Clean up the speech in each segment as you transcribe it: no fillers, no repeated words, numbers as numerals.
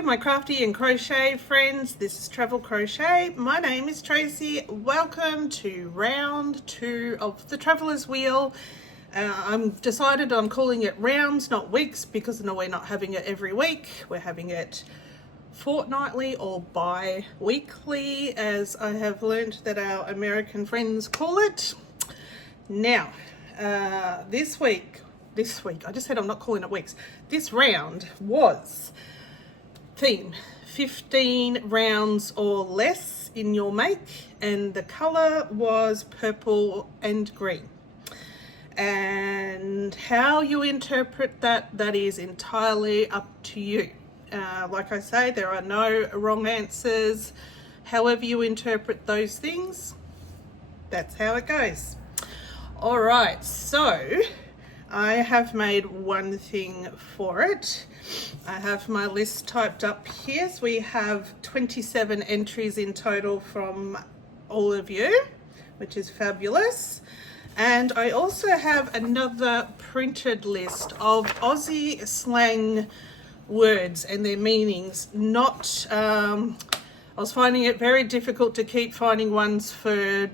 Hello my crafty and crochet friends, this is Travel Crochet. My name is Tracy. Welcome to round 2 of the Traveller's Wheel. I've decided I'm calling it rounds, not weeks, because no, we're not having it every week. We're having it fortnightly or bi-weekly, as I have learnt that our American friends call it. Now, this week, I just said I'm not calling it weeks. This round was theme 15 rounds or less in your make, and the color was purple and green. And how you interpret that is entirely up to you. Like I say, there are no wrong answers. However you interpret those things, that's how it goes. All right, so I have made one thing for it. I have my list typed up here. So we have 27 entries in total from all of you, which is fabulous. And I also have another printed list of Aussie slang words and their meanings. I was finding it very difficult to keep finding ones for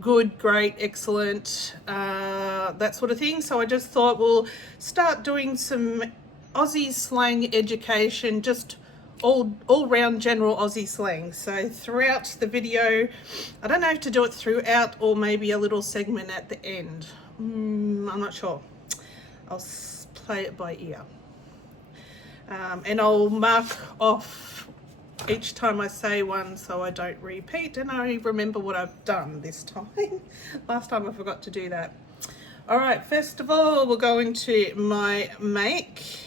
good, great, excellent, that sort of thing. So I just thought we'll start doing some Aussie slang education, just all round general Aussie slang. So throughout the video, I don't know if to do it throughout or maybe a little segment at the end. I'm not sure. I'll play it by ear. And I'll mark off each time I say one so I don't repeat and I remember what I've done this time. Last time I forgot to do that. All right, first of all, we'll go into my make.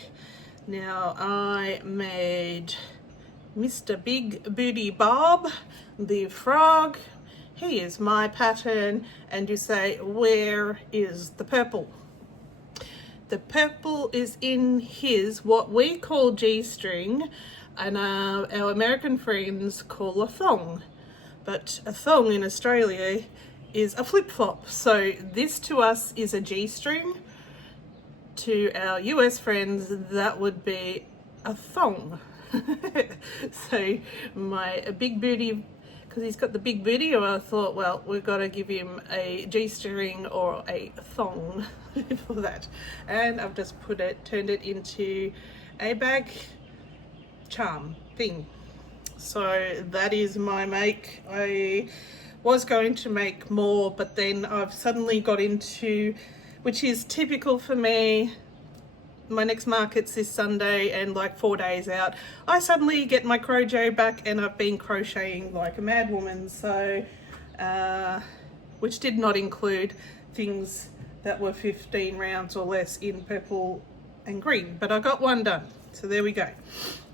Now, I made Mr. Big Booty Bob, the frog. He is my pattern, and you say, where is the purple? The purple is in his, what we call G-string, and our American friends call a thong. But a thong in Australia is a flip-flop. So this to us is a G-string. To our US friends, that would be a thong. So my big booty, because he's got the big booty, I thought, well, we've got to give him a G-string or a thong for that. And I've just turned it into a bag charm thing. So that is my make. I was going to make more, but then I've suddenly got into, which is typical for me, my next market's this Sunday and like 4 days out, I suddenly get my crochet back and I've been crocheting like a mad woman. So which did not include things that were 15 rounds or less in purple and green, but I got one done. So there we go.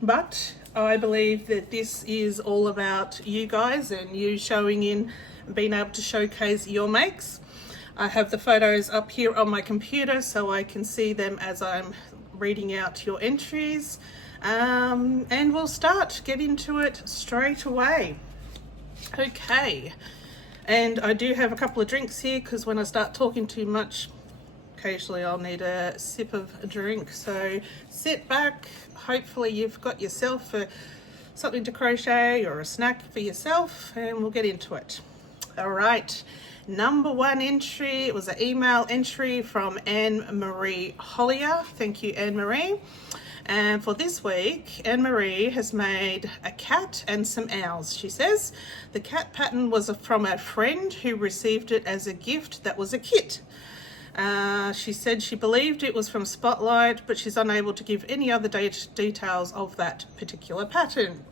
But I believe that this is all about you guys and you showing in and being able to showcase your makes. I have the photos up here on my computer so I can see them as I'm reading out your entries. And we'll get into it straight away. Okay. And I do have a couple of drinks here because when I start talking too much, occasionally I'll need a sip of a drink. So sit back. Hopefully you've got yourself something to crochet or a snack for yourself, and we'll get into it. All right. Number 1 entry, it was an email entry from Anne-Marie Hollier. Thank you, Anne-Marie. And for this week, Anne-Marie has made a cat and some owls. She says the cat pattern was from a friend who received it as a gift that was a kit. She said she believed it was from Spotlight, but she's unable to give any other details of that particular pattern.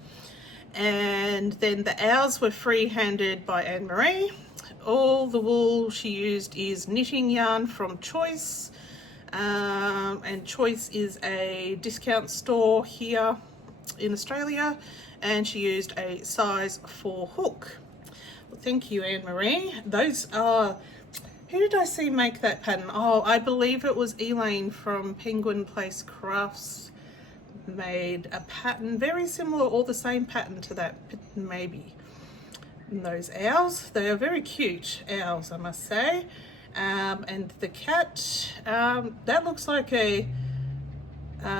And then the owls were free-handed by Anne-Marie. All the wool she used is knitting yarn from Choice, and Choice is a discount store here in Australia, and she used a size 4 hook. Well, thank you, Anne-Marie. Those are, who did I see make that pattern? Oh, I believe it was Elain from Penguin Place Crafts made a pattern very similar or the same pattern to that, maybe. And those owls, they are very cute owls, I must say. And the cat, that looks like a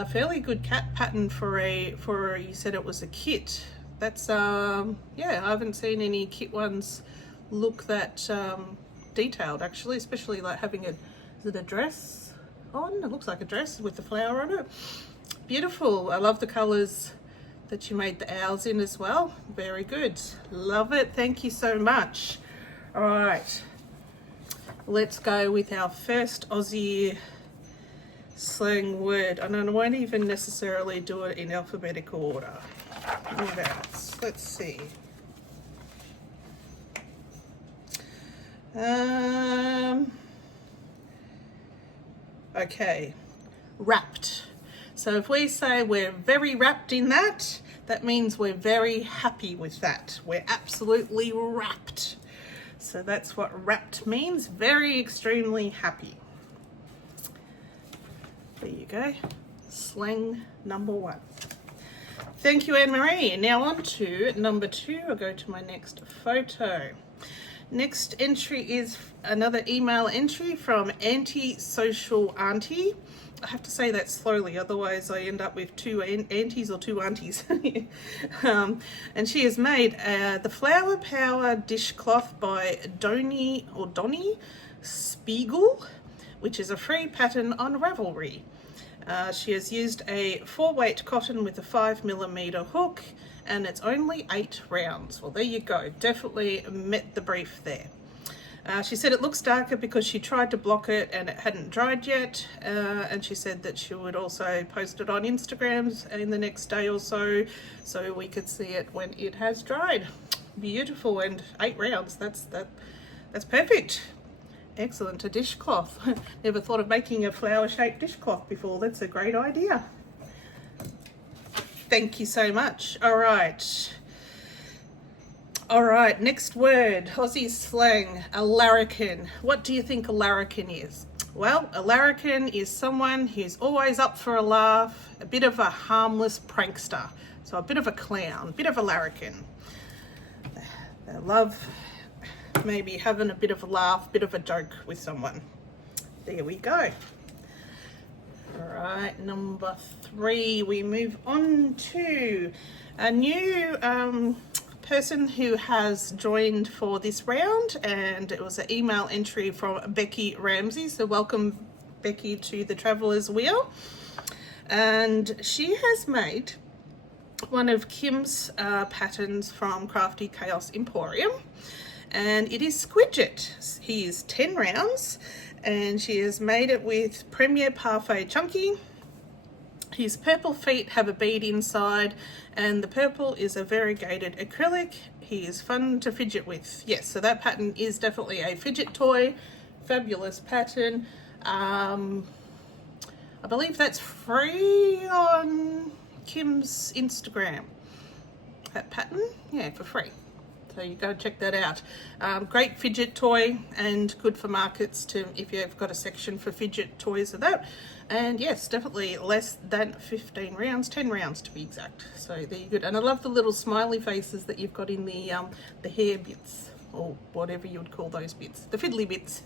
Fairly good cat pattern for you said it was a kit. That's yeah, I haven't seen any kit ones look that detailed actually, especially like having is it a dress on? It looks like a dress with the flower on it. Beautiful. I love the colors that you made the owls in as well. Very good. Love it. Thank you so much. All right, let's go with our first Aussie slang word, and I won't even necessarily do it in alphabetical order. What else? Let's see. Okay, wrapped. So if we say we're very wrapped in that, that means we're very happy with that. We're absolutely wrapped. So that's what wrapped means, very extremely happy. There you go, slang number 1. Thank you, Anne-Marie. Now on to number 2. I'll go to my next photo. Next entry is another email entry from Anti-Social Auntie. I have to say that slowly, otherwise I end up with 2 aunties or 2 aunties. And she has made the Flower Power dishcloth by Donnie Spiegel, which is a free pattern on Ravelry. She has used a 4-weight cotton with a 5mm hook, and it's only 8 rounds. Well, there you go. Definitely met the brief there. She said it looks darker because she tried to block it and it hadn't dried yet. And she said that she would also post it on Instagrams in the next day or so we could see it when it has dried. Beautiful, and 8 rounds. That's perfect. Excellent. A dishcloth. Never thought of making a flower-shaped dishcloth before. That's a great idea. Thank you so much. All right, next word, Aussie slang, a larrikin. What do you think a larrikin is? Well, a larrikin is someone who's always up for a laugh, a bit of a harmless prankster. So a bit of a clown, a bit of a larrikin. They love maybe having a bit of a laugh, bit of a joke with someone. There we go. All right, number 3, we move on to a new person who has joined for this round, and it was an email entry from Becky Ramsey. So welcome, Becky, to the Traveller's Wheel. And she has made one of Kim's patterns from Crafty Chaos Emporium, and it is Squidget. He is 10 rounds, and she has made it with Premier Parfait Chunky. His purple feet have a bead inside, and the purple is a variegated acrylic. He is fun to fidget with. Yes, so that pattern is definitely a fidget toy. Fabulous pattern. I believe that's free on Kim's Instagram. That pattern, yeah, for free. So you go check that out. Great fidget toy, and good for markets to if you've got a section for fidget toys of that. And yes, definitely less than 15 rounds, 10 rounds to be exact. So there you go. And I love the little smiley faces that you've got in the hair bits, or whatever you would call those bits, the fiddly bits.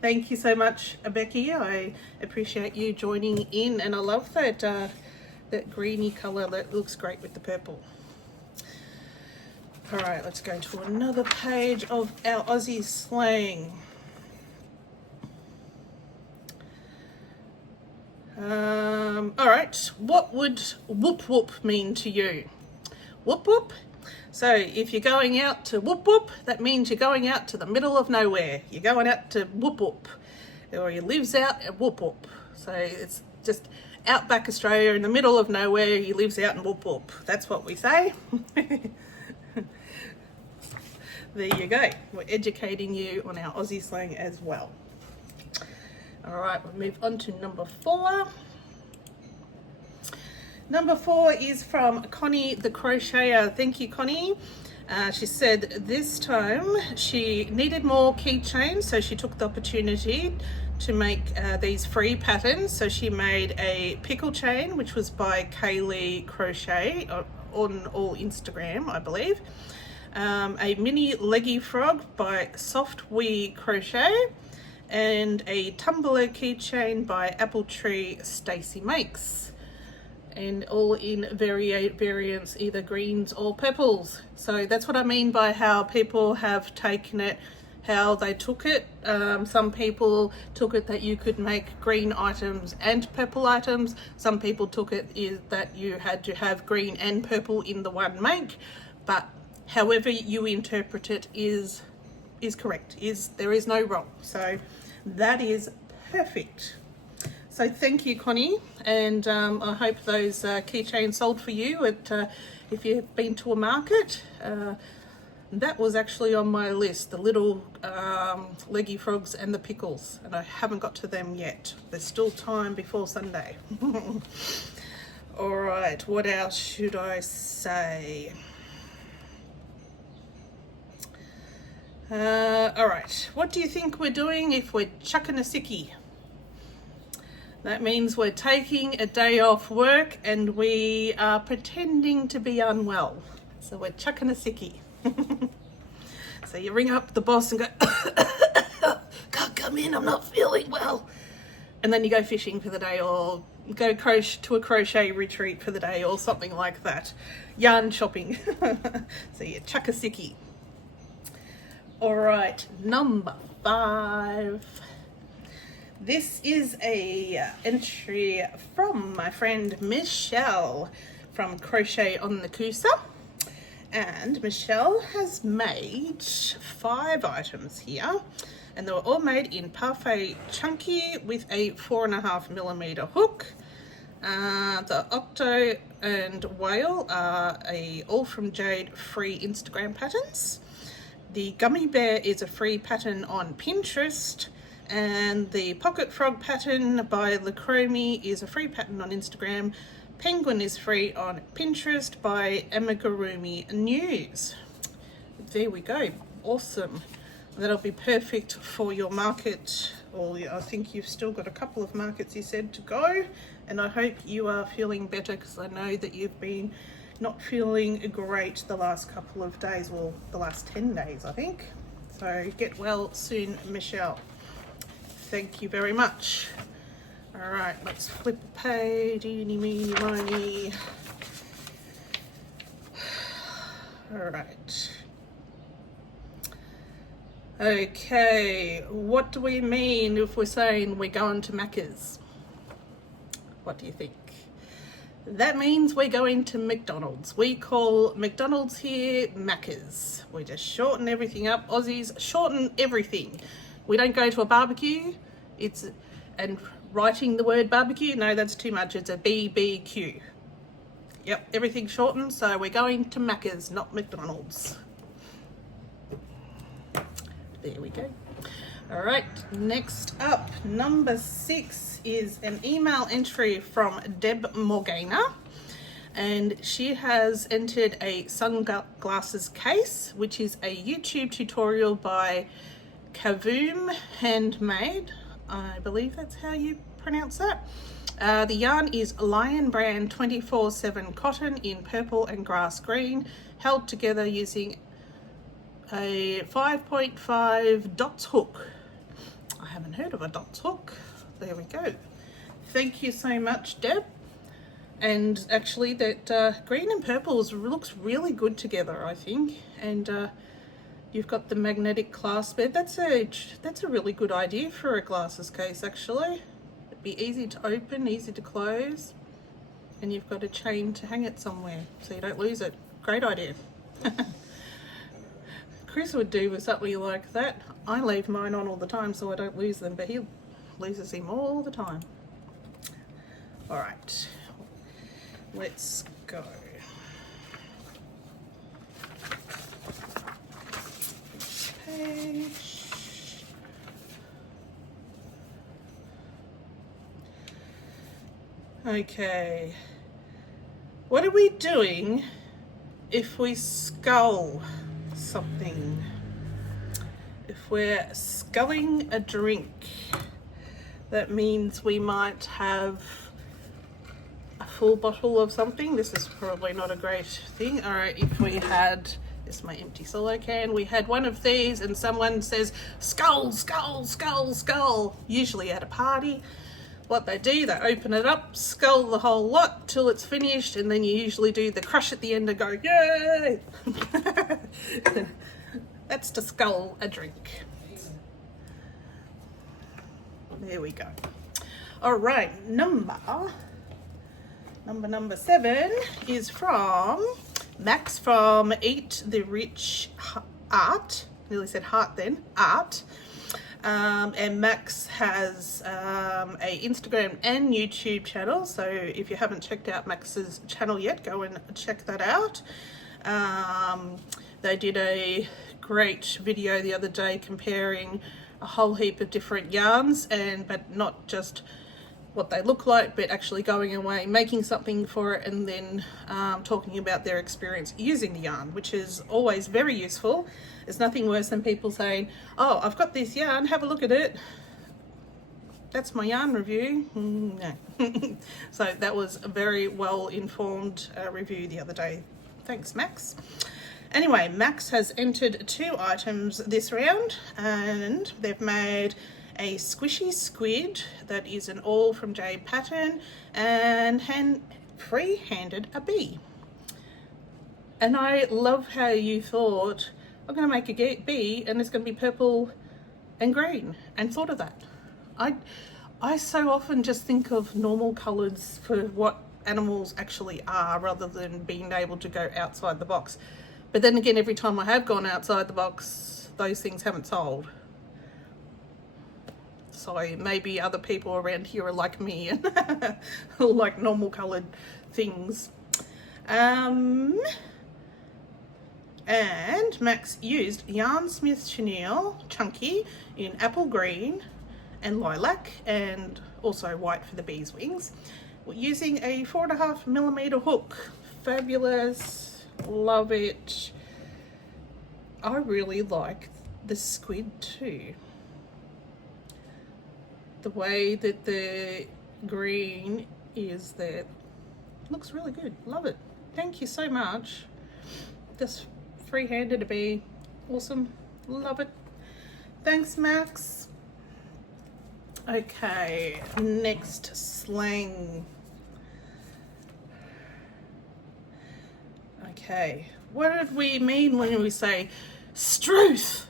Thank you so much, Becky. I appreciate you joining in, and I love that that greeny colour. That looks great with the purple. All right, let's go to another page of our Aussie slang. All right, what would whoop whoop mean to you? Whoop whoop. So if you're going out to whoop whoop, that means you're going out to the middle of nowhere. You're going out to whoop whoop, or he lives out at whoop whoop. So it's just outback Australia in the middle of nowhere. He lives out in whoop whoop. That's what we say. There you go. We're educating you on our Aussie slang as well. All right, we'll move on to number 4. Number 4 is from Connie the Crocheter. Thank you, Connie. She said this time she needed more keychains, so she took the opportunity to make these free patterns. So she made a pickle chain, which was by Kaylee Crochet on all Instagram, I believe. A mini leggy frog by Soft Wee Crochet, and a tumbler keychain by Apple Tree Stacey Makes, and all in variants, either greens or purples. So that's what I mean by how people have taken it, how they took it. Some people took it that you could make green items and purple items. Some people took it is that you had to have green and purple in the one make. But however you interpret it is correct. There is no wrong. So that is perfect. So thank you, Connie, and I hope those keychains sold for you at if you've been to a market. That was actually on my list, the little leggy frogs and the pickles, and I haven't got to them yet. There's still time before Sunday. All right, what else should I say? All right, what do you think we're doing if we're chucking a sickie? That means we're taking a day off work and we are pretending to be unwell. So we're chucking a sickie. So you ring up the boss and go, can't come in, I'm not feeling well. And then you go fishing for the day, or go to a crochet retreat for the day, or something like that. Yarn shopping. So you chuck a sickie. All right, number 5. This is a entry from my friend Michelle from Crochet on the Coosa. And Michelle has made 5 items here, and they were all made in Parfait Chunky with a 4.5mm hook. The Octo and Whale are all from Jade free Instagram patterns. The Gummy Bear is a free pattern on Pinterest, and the Pocket Frog pattern by Lacromi is a free pattern on Instagram. Penguin is free on Pinterest by Amigurumi News. There we go. Awesome. That'll be perfect for your market. Or I think you've still got a couple of markets, you said, to go. And I hope you are feeling better, because I know that you've been not feeling great the last couple of days. Well, the last 10 days, I think. So get well soon, Michelle. Thank you very much. All right, let's flip a page. Eeny, meeny, miny. All right. Okay, what do we mean if we're saying we're going to Macca's? What do you think? That means we're going to McDonald's. We call McDonald's here Macca's. We just shorten everything up. Aussies shorten everything. We don't go to a barbecue. And writing the word barbecue, no, that's too much. It's a BBQ. Yep, everything's shortened, so we're going to Macca's, not McDonald's. There we go. All right, next up, number 6 is an email entry from Deb Morgana, and she has entered a sunglasses case, which is a YouTube tutorial by Kavoom Handmade. I believe that's how you pronounce that. The yarn is Lion Brand 24/7 cotton in purple and grass green, held together using a 5.5 dots hook. I haven't heard of a dots hook. There we go. Thank you so much, Deb. And actually that green and purple looks really good together, I think. And you've got the magnetic clasp bed. That's a really good idea for a glasses case, actually. It'd be easy to open, easy to close, and you've got a chain to hang it somewhere so you don't lose it. Great idea. Chris would do with something like that. I leave mine on all the time so I don't lose them, but he loses them all the time. All right, let's go. Page. Okay, what are we doing if we scull something? If we're sculling a drink, that means we might have a full bottle of something. This is probably not a great thing. All right, if we had Just my empty solo can. We had one of these and someone says, skull, skull, skull, skull, usually at a party. What they do, they open it up, skull the whole lot till it's finished, and then you usually do the crush at the end and go, yay! That's to skull a drink. There we go. All right, number 7 is from Max from Eat the Rich Art. Nearly said heart then, art. And Max has a Instagram and YouTube channel, so if you haven't checked out Max's channel yet, go and check that out. They did a great video the other day comparing a whole heap of different yarns, but not just what they look like, but actually going away, making something for it, and then talking about their experience using the yarn, which is always very useful. There's nothing worse than people saying, oh, I've got this yarn, have a look at it. That's my yarn review. No. So that was a very well informed review the other day. Thanks, Max. Anyway, Max has entered 2 items this round, and they've made a squishy squid that is an all from Jade pattern, and free-handed a bee. And I love how you thought, I'm going to make a bee and it's going to be purple and green, and thought of that. I so often just think of normal colours for what animals actually are, rather than being able to go outside the box. But then again, every time I have gone outside the box, those things haven't sold. So maybe other people around here are like me and like normal coloured things. And Max used Yarn Smith Chenille Chunky in apple green and lilac, and also white for the bee's wings, using a 4.5mm hook. Fabulous, love it. I really like the squid too. The way that the green is there looks really good. Love it. Thank you so much. Just free-handed to be awesome. Love it. Thanks, Max. Okay, next, Slang. Okay, what did we mean when we say struth?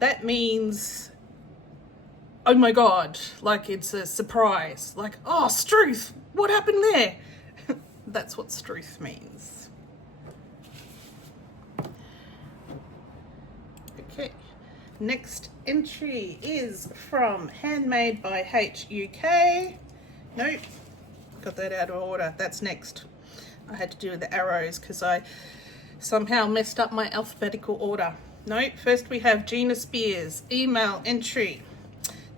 That means, oh my God, like it's a surprise. Like, oh, struth, what happened there? That's what struth means. Okay, next entry is from Handmade by H UK. Nope, got that out of order. That's next. I had to do the arrows because I somehow messed up my alphabetical order. Nope, first we have Gina Spears, email entry.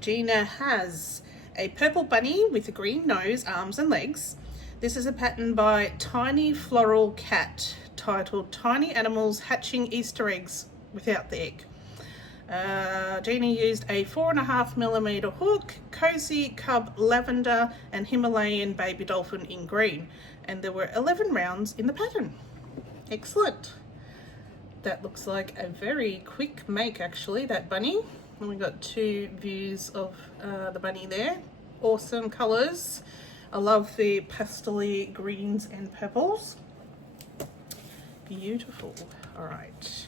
Gina has a purple bunny with a green nose, arms and legs. This is a pattern by Tiny Floral Cat titled Tiny Animals Hatching Easter Eggs Without the Egg. Gina used a 4.5mm hook, Cozy Cub Lavender and Himalayan Baby Dolphin in green, and there were 11 rounds in the pattern. Excellent. That looks like a very quick make actually, that bunny. And we got 2 views of the bunny there. Awesome colours. I love the pastel-y greens and purples. Beautiful. All right.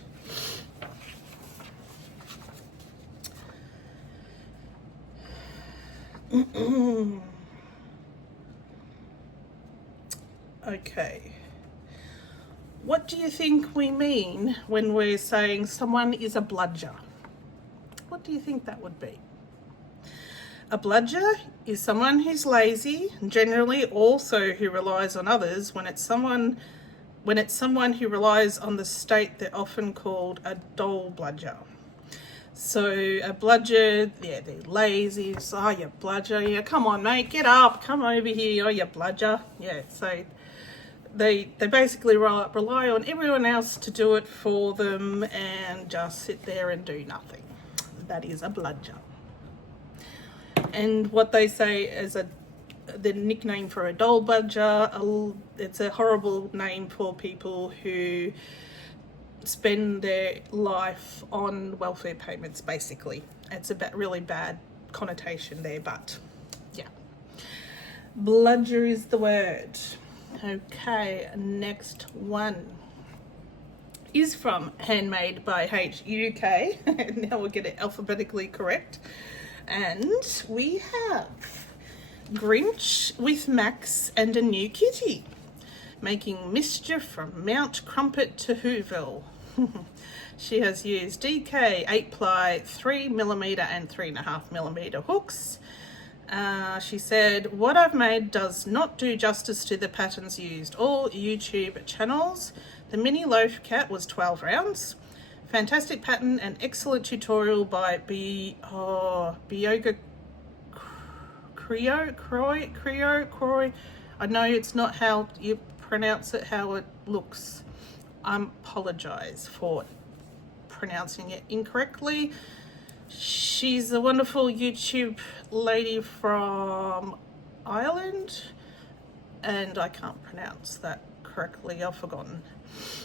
Okay. What do you think we mean when we're saying someone is a bludger? What do you think that would be? A bludger is someone who's lazy, generally also who relies on others. When it's someone who relies on the state, they're often called a dull bludger. So a bludger, yeah, they're lazy. So, oh, you bludger, yeah, come on, mate, get up, come over here, oh, you bludger. Yeah, so they basically rely on everyone else to do it for them and just sit there and do nothing. That is a bludger. And what they say as a the nickname for a doll budger. It's a horrible name for people who spend their life on welfare payments, basically. It's a really bad connotation there, but yeah. Bludger is the word. Okay, next one is from Handmade by H UK. Now we'll get it alphabetically correct. And we have Grinch with Max and a new kitty, making mischief from Mount Crumpet to Whoville. She has used DK 8-ply 3mm and 3.5mm hooks. She said, what I've made does not do justice to the patterns used. All YouTube channels. The mini loaf cat was 12 rounds. Fantastic pattern and excellent tutorial by Bioga Croy. I know it's not how you pronounce it, how it looks. I apologize for pronouncing it incorrectly. She's a wonderful YouTube lady from Ireland, and I can't pronounce that correctly. I've forgotten.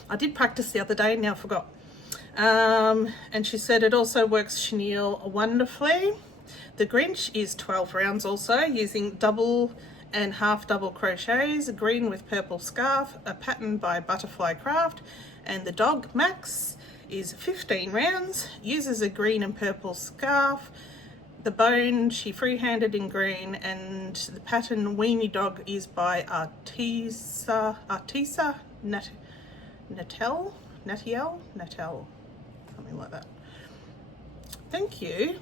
I did practice the other day, now I forgot. And she said it also works chenille wonderfully. The Grinch is 12 rounds also, using double and half double crochets, green with purple scarf, a pattern by Butterfly Craft. And the dog Max is 15 rounds, uses a green and purple scarf. The bone she freehanded in green, and the pattern Weenie Dog is by Artisa Natiel, something like that. Thank you.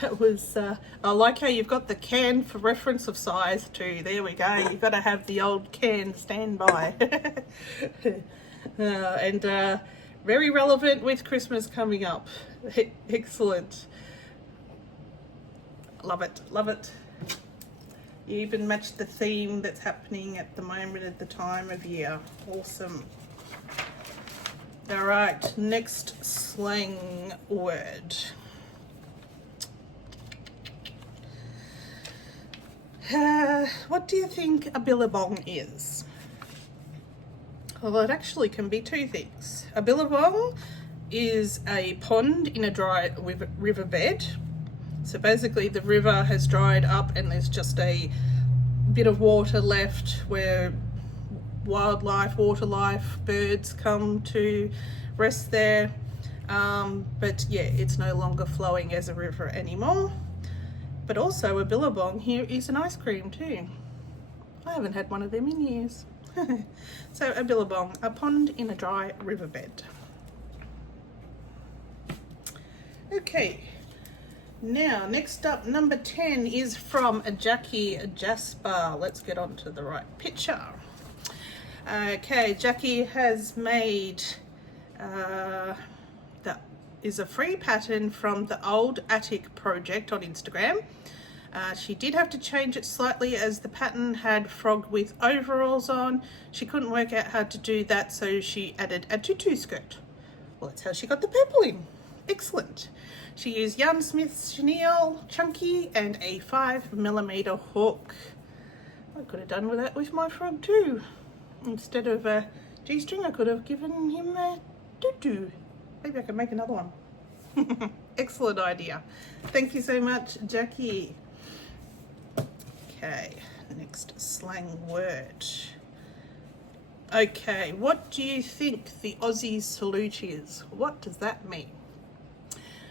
That was, I like how you've got the can for reference of size too. There we go. You've got to have the old can standby. And very relevant with Christmas coming up. Excellent. Love it, love it. You even matched the theme that's happening at the moment at the time of year. Awesome. All right, next slang word. What do you think a billabong is? Well, it actually can be two things. A billabong is a pond in a dry riverbed. So basically the river has dried up and there's just a bit of water left where wildlife, water life, birds come to rest there. But yeah, it's no longer flowing as a river anymore. But also a billabong here is an ice cream too. I haven't had one of them in years. So a billabong, a pond in a dry riverbed. Okay, now next up, number 10 is from Jackie Jasper. Let's get on to the right picture. Okay, Jackie has made, that is a free pattern from the Old Attic project on Instagram. She did have to change it slightly as the pattern had frog with overalls on. She couldn't work out how to do that, so she added a tutu skirt. Well, that's how she got the purple in. Excellent. She used Yarn Smith's chenille, chunky, and a 5mm hook. I could have done with that with my frog too. Instead of a G-string, I could have given him a tutu. Maybe I could make another one. Excellent idea. Thank you so much, Jackie. Okay, next slang word. Okay, what do you think the Aussie salute is? What does that mean?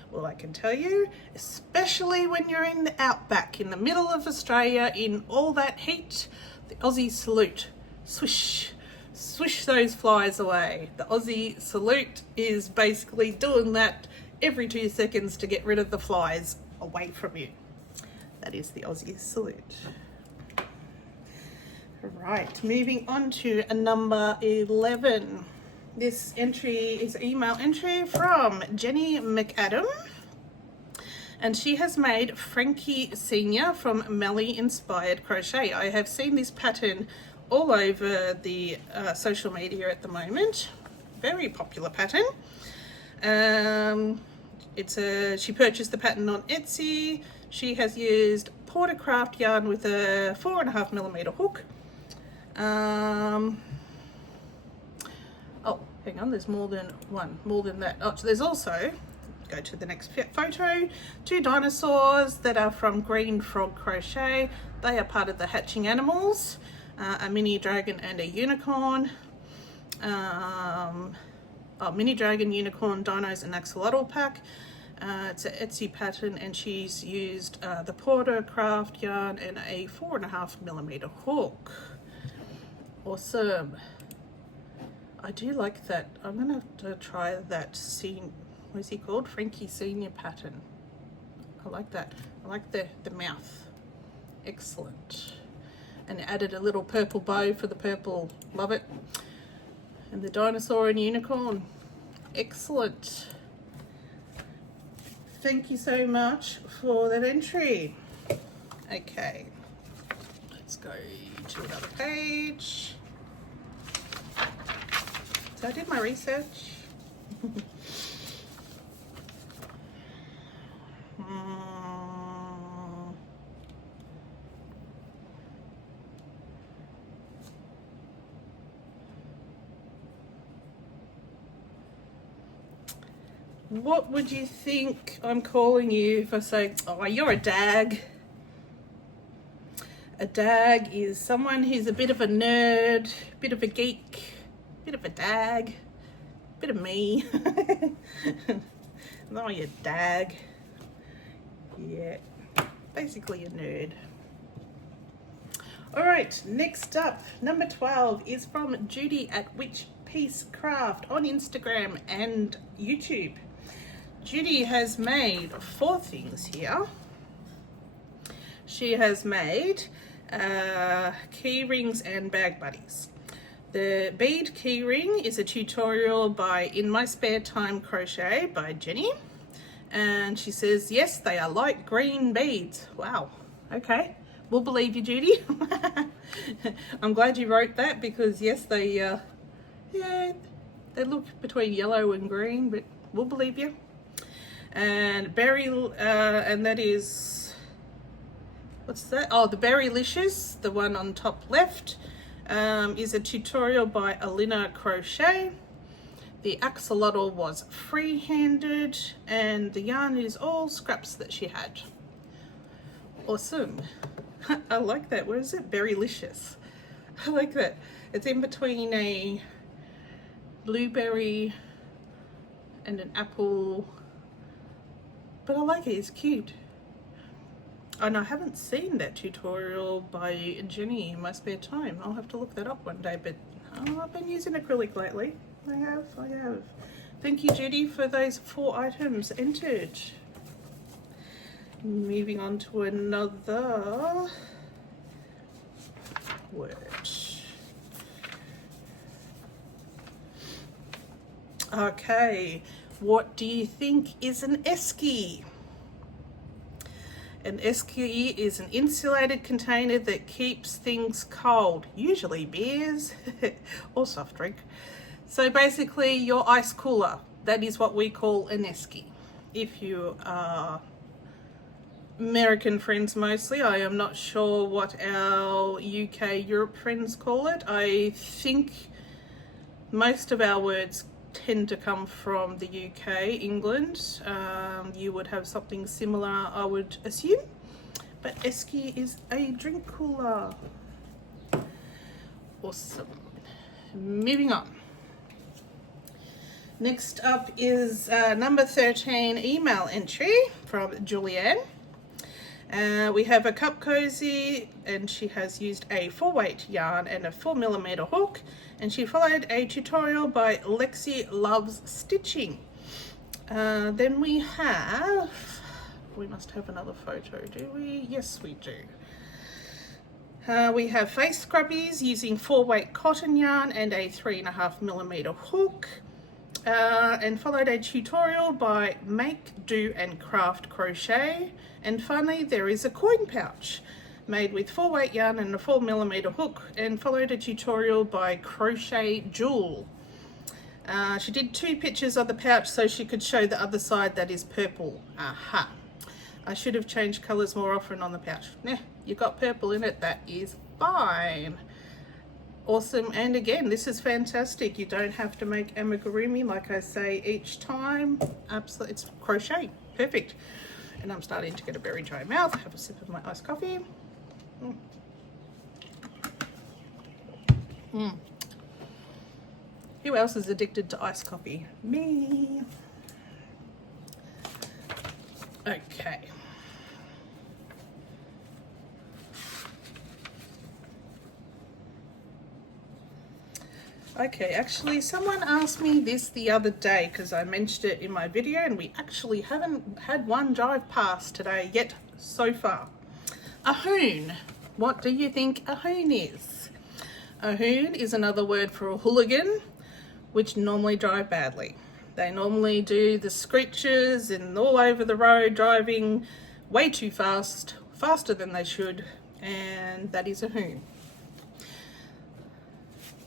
Well, I can tell you, especially when you're in the outback, in the middle of Australia, in all that heat, the Aussie salute, swish, swish those flies away. The Aussie salute is basically doing that every 2 seconds to get rid of the flies away from you. That is the Aussie salute. Right, moving on to number 11. This entry is an email entry from Jenny McAdam, and she has made Frankie Senior from Melly Inspired Crochet. I have seen this pattern all over the social media at the moment. Very popular pattern. She purchased the pattern on Etsy. She has used Porter Craft yarn with a 4.5mm hook. Oh, hang on, there's more than that. Oh, so there's also, go to the next photo, 2 dinosaurs that are from Green Frog Crochet. They are part of the hatching animals, a mini dragon and a unicorn. Mini dragon, unicorn, dinos and axolotl pack. It's an Etsy pattern, and she's used the Porter Craft yarn and a 4.5mm hook. Awesome. I do like that. I'm gonna have to try that what is he called? Frankie Senior pattern. I like that. I like the mouth. Excellent. And added a little purple bow for the purple. Love it. And the dinosaur and unicorn. Excellent. Thank you so much for that entry. Okay, let's go to another page. So I did my research. What would you think I'm calling you if I say, oh, you're a dag? A dag is someone who's a bit of a nerd, bit of a geek, bit of a dag, bit of me. No, you're a dag. Yeah, basically a nerd. All right, next up, number 12 is from Judy at Which Piece Craft on Instagram and YouTube. Judy has made 4 things here. She has made key rings and bag buddies. The bead key ring is a tutorial by In My Spare Time Crochet by Jenny. And she says, yes, they are light green beads. Wow, okay. We'll believe you, Judy. I'm glad you wrote that because yes, they look between yellow and green, but we'll believe you. And and that is, what's that? Oh, the Berrylicious, the one on top left, is a tutorial by Elena Crochet. The axolotl was free-handed, and the yarn is all scraps that she had. Awesome. I like that. What is it? Berrylicious. I like that. It's in between a blueberry and an apple. But I like it, it's cute. And I haven't seen that tutorial by Jenny in my spare time. I'll have to look that up one day, but I've been using acrylic lately. I have. Thank you, Judy, for those 4 items entered. Moving on to another word. Okay. What do you think is an esky? An esky is an insulated container that keeps things cold, usually beers or soft drink. So basically your ice cooler, that is what we call an esky. If you are American friends mostly, I am not sure what our UK Europe friends call it. I think most of our words tend to come from the UK, England. You would have something similar, I would assume. But esky is a drink cooler. Awesome. Moving on. Next up is number 13 email entry from Julianne. We have a cup cozy, and she has used a 4-weight yarn and a 4mm hook, and she followed a tutorial by Lexi Loves Stitching. Then we must have another photo, do we? Yes, we do. We have face scrubbies using 4-weight cotton yarn and a 3.5mm hook, and followed a tutorial by Make, Do and Craft Crochet. And finally, there is a coin pouch made with 4-weight yarn and a 4mm hook, and followed a tutorial by Crochet Jewel. She did 2 pictures of the pouch so she could show the other side that is purple. Aha. I should have changed colours more often on the pouch. Nah, you got purple in it, that is fine. Awesome. And again, this is fantastic. You don't have to make amigurumi like I say each time. Absolutely, it's crochet. Perfect. And I'm starting to get a very dry mouth. Have a sip of my iced coffee. Who else is addicted to iced coffee? Me. Okay. Okay, actually someone asked me this the other day because I mentioned it in my video, and we actually haven't had one drive past today yet so far. A hoon. What do you think a hoon is? A hoon is another word for a hooligan, which normally drive badly. They normally do the screeches and all over the road, driving way too fast, faster than they should, and that is a hoon.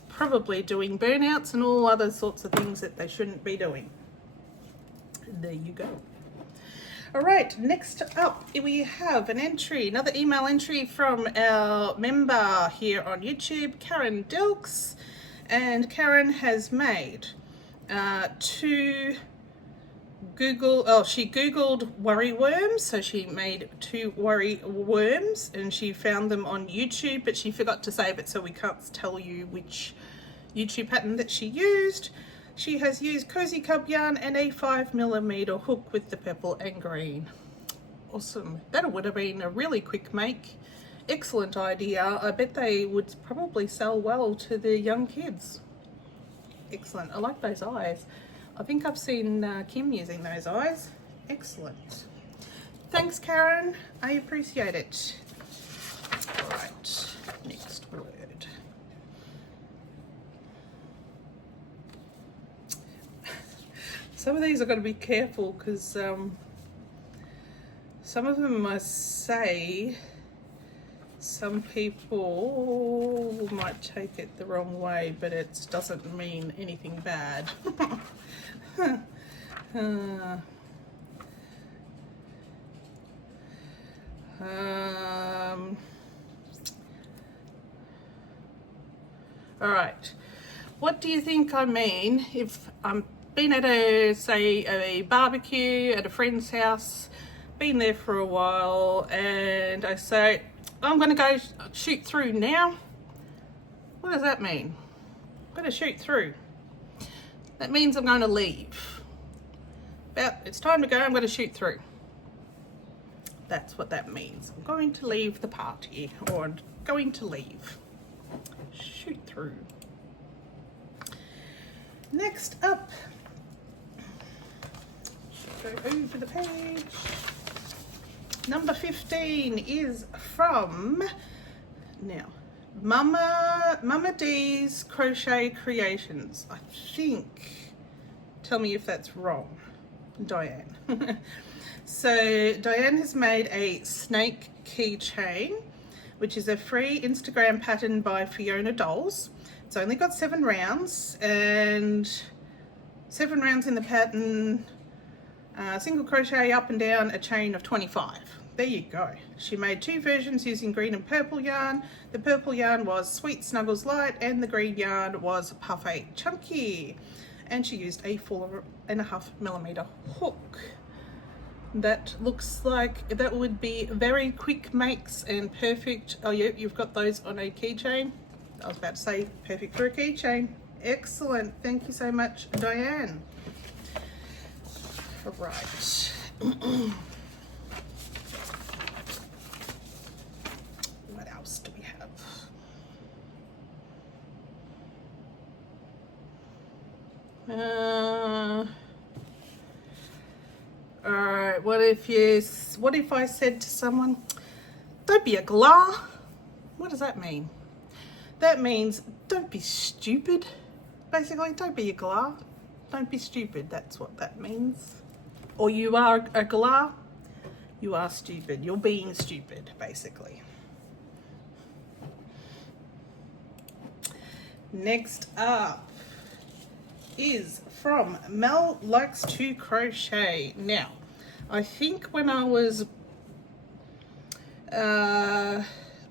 Probably doing burnouts and all other sorts of things that they shouldn't be doing. There you go. All right, next up we have an entry, another email entry from our member here on YouTube, Karen Dilks. And Karen has made she Googled worry worms, so she made 2 worry worms and she found them on YouTube, but she forgot to save it, so we can't tell you which YouTube pattern that she used. She has used Cozy Cub yarn and a 5mm hook with the purple and green. Awesome. That would have been a really quick make. Excellent idea. I bet they would probably sell well to the young kids. Excellent. I like those eyes. I think I've seen Kim using those eyes. Excellent. Thanks, Karen. I appreciate it. All right, next word. Some of these I've got to be careful because some of them must say some people might take it the wrong way, but it doesn't mean anything bad. All right, what do you think I mean if I'm been at a barbecue at a friend's house, been there for a while, and I say, I'm going to go shoot through now? What does that mean? I'm going to shoot through. That means I'm going to leave. It's time to go, I'm going to shoot through. That's what that means. I'm going to leave the party, or I'm going to leave. Shoot through. Next up, go over the page. Number 15 is from Mama D's Crochet Creations. I think, tell me if that's wrong, Diane. So Diane has made a snake keychain, which is a free Instagram pattern by Fiona Dolls. It's only got 7 rounds, and 7 rounds in the pattern, single crochet up and down a chain of 25. There you go. She made 2 versions using green and purple yarn. The purple yarn was Sweet Snuggles Light and the green yarn was Parfait Chunky. And she used a 4.5mm hook. That looks like that would be very quick makes and perfect. Oh yeah, you've got those on a keychain. I was about to say perfect for a keychain. Excellent. Thank you so much, Diane. All right. What else do we have? All right. What if I said to someone, "Don't be a glar"? What does that mean? That means don't be stupid. Basically, don't be a glar. Don't be stupid. That's what that means. Or you are a glar, you are stupid. You're being stupid, basically. Next up is from Mel Likes to Crochet. Now, I think when I was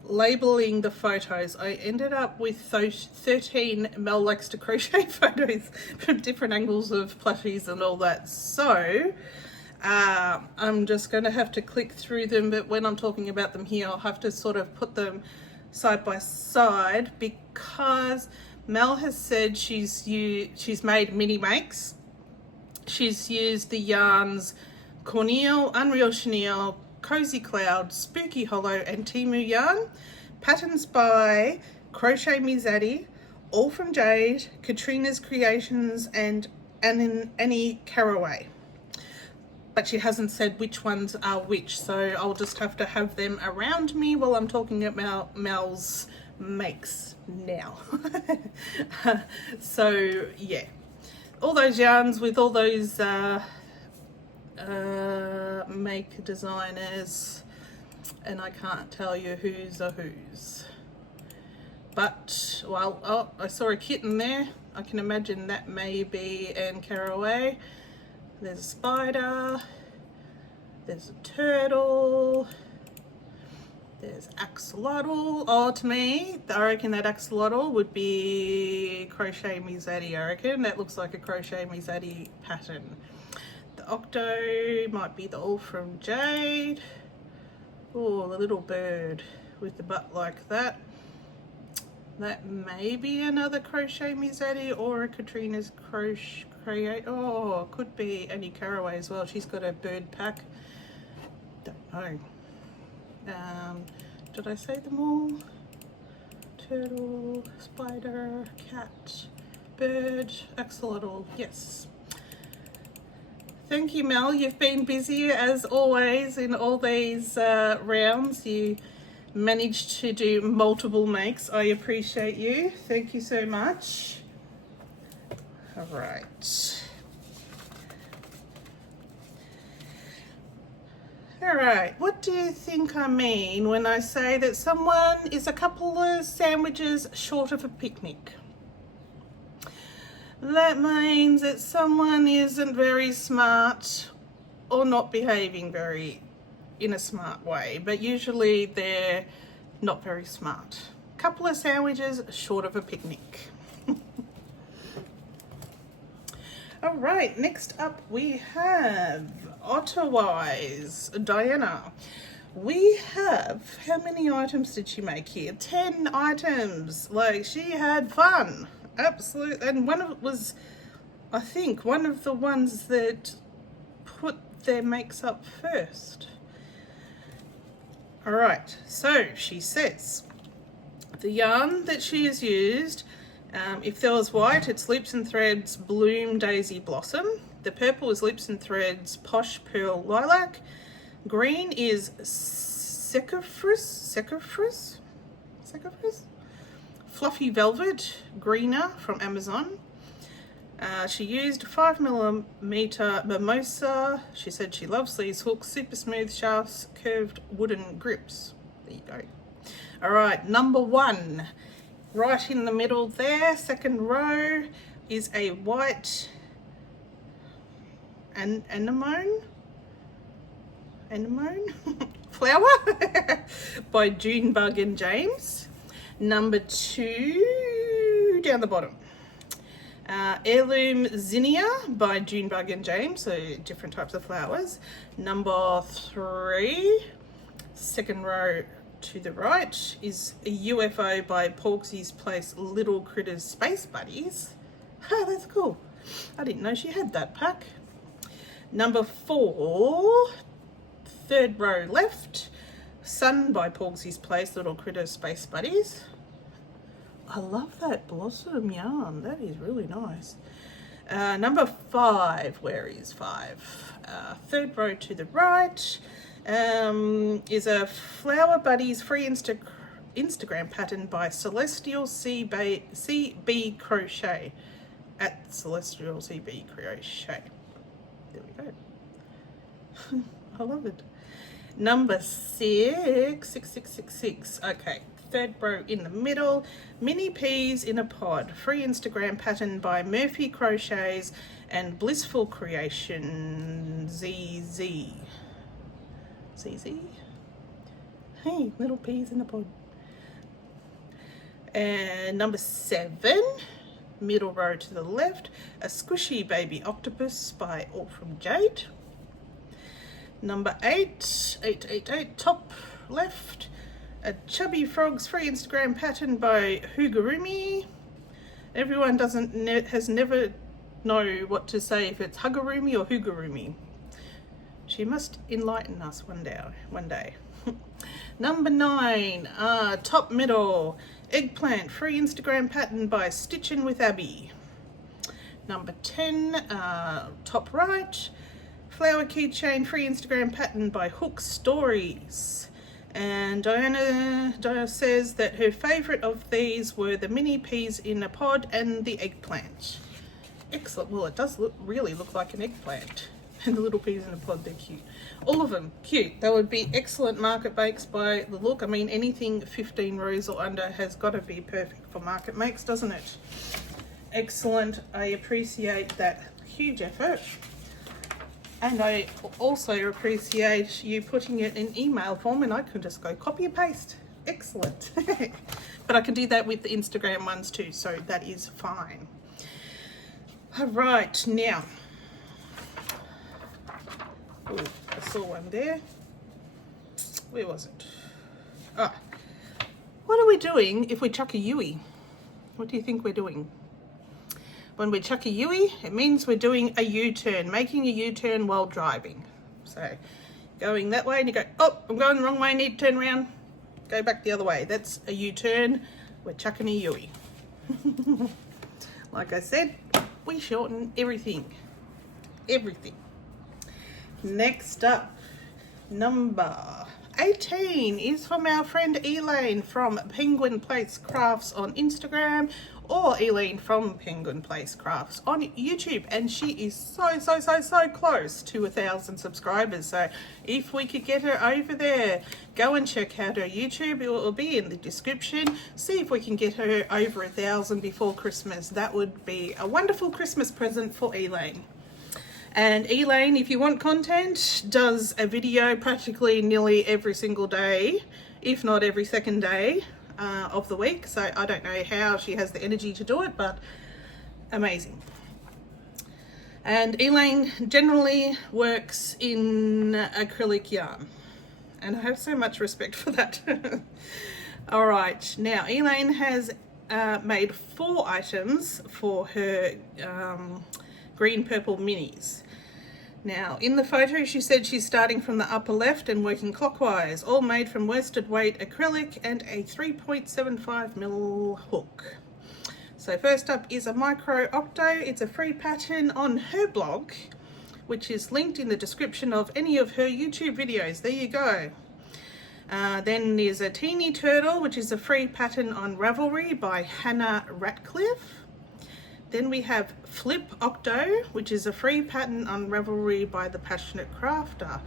labeling the photos, I ended up with those 13 Mel Likes to Crochet photos from different angles of plushies and all that. So I'm just going to have to click through them, but when I'm talking about them here, I'll have to sort of put them side by side, because Mel has said she's made mini makes. She's used the yarns Cornell, Unreal Chenille, Cozy Cloud, Spooky Hollow and Timu yarn. Patterns by Crochet Me Zaddy, all from Jade, Katrina's Creations and Annie Caraway. But she hasn't said which ones are which, so I'll just have to have them around me while I'm talking about Mel's makes now. So yeah, all those yarns with all those make designers, and I can't tell you who's a who's. But, well, oh, I saw a kitten there. I can imagine that may be Anne Caraway. There's a spider, there's a turtle, there's axolotl. Oh, to me, I reckon that axolotl would be Crochet Me Zaddy, I reckon. That looks like a Crochet Me Zaddy pattern. The octo might be the all from Jade. Oh, the little bird with the butt like that. That may be another Crochet Me Zaddy or a Katrina's Crochet. Oh, could be Annie Caraway as well. She's got a bird pack. Don't know. Did I say them all? Turtle, spider, cat, bird, axolotl. Yes. Thank you, Mel. You've been busy as always in all these rounds. You managed to do multiple makes. I appreciate you. Thank you so much. All right. All right. What do you think I mean when I say that someone is a couple of sandwiches short of a picnic? That means that someone isn't very smart or not behaving in a smart way, but usually they're not very smart. Couple of sandwiches short of a picnic. All right, next up we have Ottawise Diana. We have, how many items did she make here? 10 items. Like, she had fun. Absolutely. And one of it was, I think, one of the ones that put their makes up first. All right, so she says the yarn that she has used, if there was white, it's Loops and Threads Bloom Daisy Blossom. The purple is Loops and Threads Posh Pearl Lilac. Green is Secaphris? Fluffy Velvet Greener from Amazon. She used 5mm Mimosa. She said she loves these hooks. Super smooth shafts, curved wooden grips. There you go. All right, number 1. Right in the middle there, second row, is a white anemone flower by Junebug and James. Number 2 down the bottom, Heirloom Zinnia by Junebug and James, so different types of flowers. Number 3, second row to the right, is a UFO by Porksy's Place Little Critters Space Buddies. Oh, that's cool. I didn't know she had that pack. Number 4, third row left, Sun by Porksy's Place Little Critters Space Buddies. I love that blossom yarn. That is really nice. Number 5, where is 5? Third row to the right, is a Flower Buddies free Instagram pattern by Celestial CB Crochet at Celestial CB Crochet. There we go. I love it. Number 6. Okay, third row in the middle. Mini peas in a pod, free Instagram pattern by Murphy Crochets and Blissful Creation ZZ. Hey, little peas in a pod. And number 7, middle row to the left, a squishy baby octopus by All From Jade. Number 8, 8, top left, a chubby frogs free Instagram pattern by Hugurumi. Everyone has never know what to say if it's Hugurumi or Hugurumi. She must enlighten us one day. Number 9, top middle, eggplant free Instagram pattern by Stitchin' with Abby. Number 10, top right, flower keychain free Instagram pattern by Hook Stories. And Diana says that her favourite of these were the mini peas in a pod and the eggplant. Excellent. Well, it does really look like an eggplant. And the little peas in a pod, they're cute. All of them cute. They would be excellent market makes by the look. I mean, anything 15 rows or under has got to be perfect for market makes, doesn't it? Excellent. I appreciate that huge effort. And I also appreciate you putting it in email form, and I can just go copy and paste. Excellent. But I can do that with the Instagram ones too, so that is fine. All right, now. Oh, I saw one there. Where was it? Ah, what are we doing if we chuck a Yui? What do you think we're doing? When we chuck a Yui, it means we're doing a U-turn, making a U-turn while driving. So going that way and you go, oh, I'm going the wrong way, I need to turn around. Go back the other way. That's a U-turn. We're chucking a Yui. Like I said, we shorten everything. Everything. Next up, number 18 is from our friend Elain from Penguin Place Crafts on Instagram, or Elain from Penguin Place Crafts on YouTube, and she is so close to 1,000 subscribers. So if we could get her over there, go and check out her YouTube. It will be in the description. See if we can get her over 1,000 before Christmas. That would be a wonderful Christmas present for Elain. And Elain, if you want content, does a video practically nearly every single day, if not every second day of the week. So I don't know how she has the energy to do it, but amazing. And Elain generally works in acrylic yarn, and I have so much respect for that. All right, now Elain has made 4 items for her green purple minis. Now in the photo she said she's starting from the upper left and working clockwise, all made from worsted weight acrylic and a 3.75mm hook. So first up is a micro octo. It's a free pattern on her blog, which is linked in the description of any of her YouTube videos. There you go. Then there's a teeny turtle, which is a free pattern on Ravelry by Hanna Ratcliffe. Then we have Flip Octo, which is a free pattern on Ravelry by The Passionate Crafter.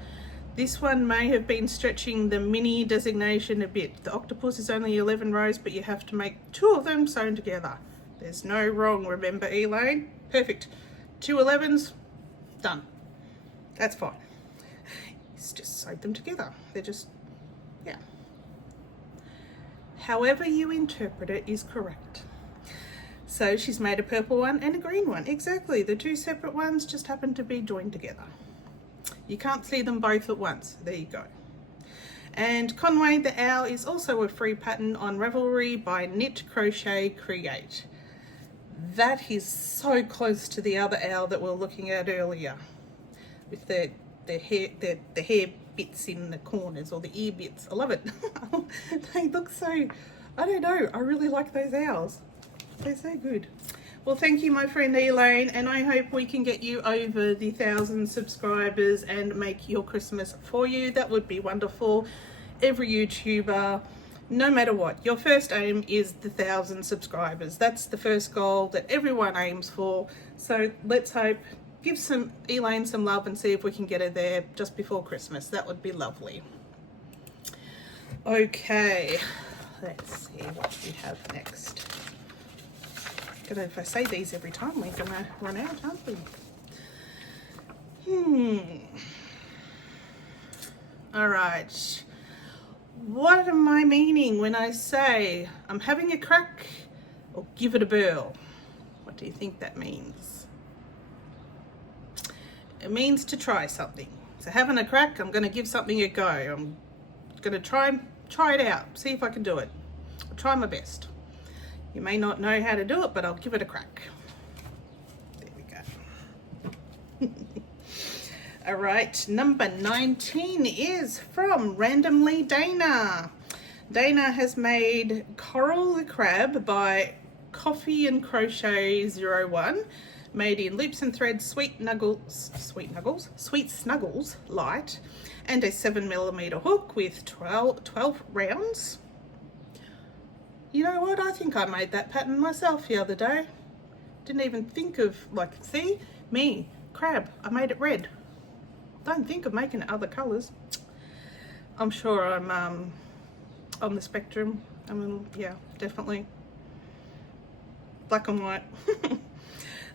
This one may have been stretching the mini designation a bit. The octopus is only 11 rows, but you have to make 2 of them sewn together. There's no wrong, remember, Elain? Perfect. 2 11s, done. That's fine. It's just sew them together. They're just, yeah. However you interpret it is correct. So she's made a purple one and a green one. Exactly, the 2 separate ones just happen to be joined together. You can't see them both at once. There you go. And Conway the Owl is also a free pattern on Ravelry by Knit Crochet Create. That is so close to the other owl that we were looking at earlier, with the hair bits in the corners, or the ear bits. I love it. They look so, I don't know, I really like those owls. They're so good. Well, thank you, my friend Elain, and I hope we can get you over the 1,000 subscribers and make your Christmas for you. That would be wonderful. Every YouTuber, no matter what, your first aim is the 1,000 subscribers. That's the first goal that everyone aims for. So let's hope, give Elain some love and see if we can get her there just before Christmas. That would be lovely. Okay. let's see what we have next. If I say these every time, we're gonna run out, aren't we? All right. What am I meaning when I say I'm having a crack or give it a whirl? What do you think that means? It means to try something. So having a crack, I'm going to give something a go. I'm going to try it out, see if I can do it. I'll try my best. You may not know how to do it, but I'll give it a crack. There we go. All right, number 19 is from Randomly Dana. Dana has made Coral the Crab by Coffee and Crochet 01, made in loops and threads, sweet snuggles light, and a 7mm hook with 12 rounds. You know what? I think I made that pattern myself the other day. Didn't even think of, like, see me, crab. I made it red. Don't think of making it other colours. I'm sure I'm on the spectrum. I mean, yeah, definitely. Black and white.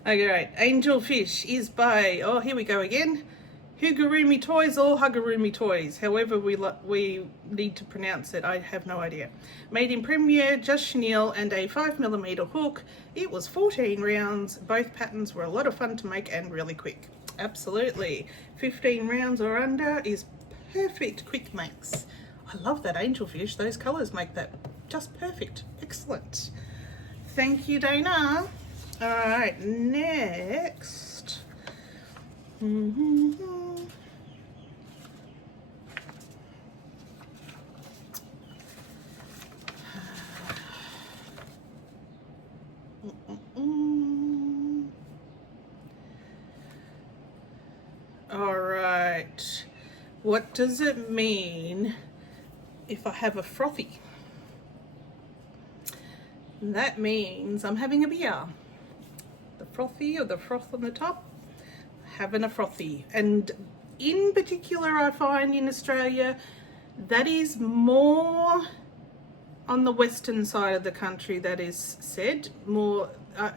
Okay, right. Angel Fish is by, oh, here we go again. Hugurumi Toys or Hugurumi Toys, however we need to pronounce it, I have no idea. Made in Premier, just chenille and a 5mm hook. It was 14 rounds. Both patterns were a lot of fun to make and really quick. Absolutely. 15 rounds or under is perfect quick makes. I love that angelfish. Those colours make that just perfect. Excellent. Thank you, Dana. All right, next. All right, what does it mean if I have a frothy? That means I'm having a beer. The frothy or the froth on the top, having a frothy. And in particular, I find in Australia, that is more on the western side of the country, that is said. More,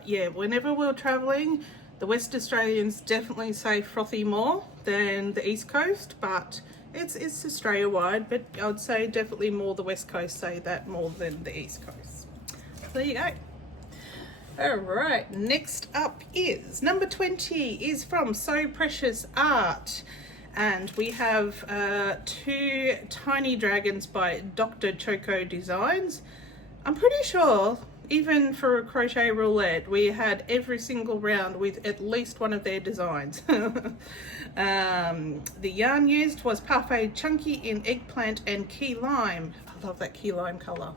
yeah, whenever we're traveling, the West Australians definitely say frothy more than the East Coast, but it's Australia-wide, but I'd say definitely more the West Coast say that more than the East Coast. So there you go. All right, next up is number 20 is from So Precious Art. And we have 2 tiny dragons by Dr. Choco Designs. I'm pretty sure, even for a crochet roulette, we had every single round with at least one of their designs. The yarn used was Parfait Chunky in Eggplant and Key Lime. I love that key lime colour.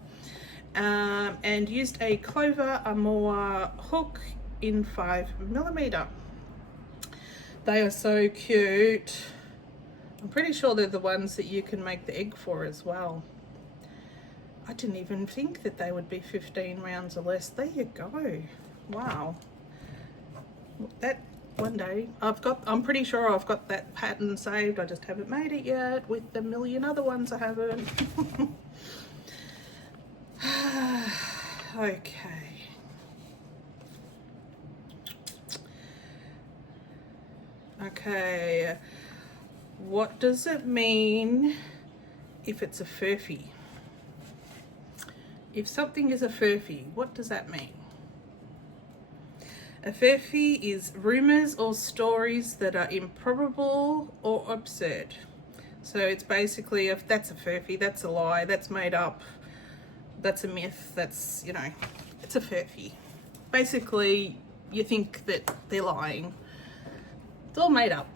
And used a Clover Amour hook in 5mm. They are so cute. I'm pretty sure they're the ones that you can make the egg for as well. I didn't even think that they would be 15 rounds or less. There you go. Wow. That one day I'm pretty sure I've got that pattern saved. I just haven't made it yet with the million other ones I haven't. Okay. Okay. What does it mean if it's a furphy? If something is a furphy, what does that mean? A furphy is rumours or stories that are improbable or absurd. So it's basically, if that's a furphy, that's a lie, that's made up, that's a myth, that's, you know, it's a furphy. Basically, you think that they're lying. It's all made up.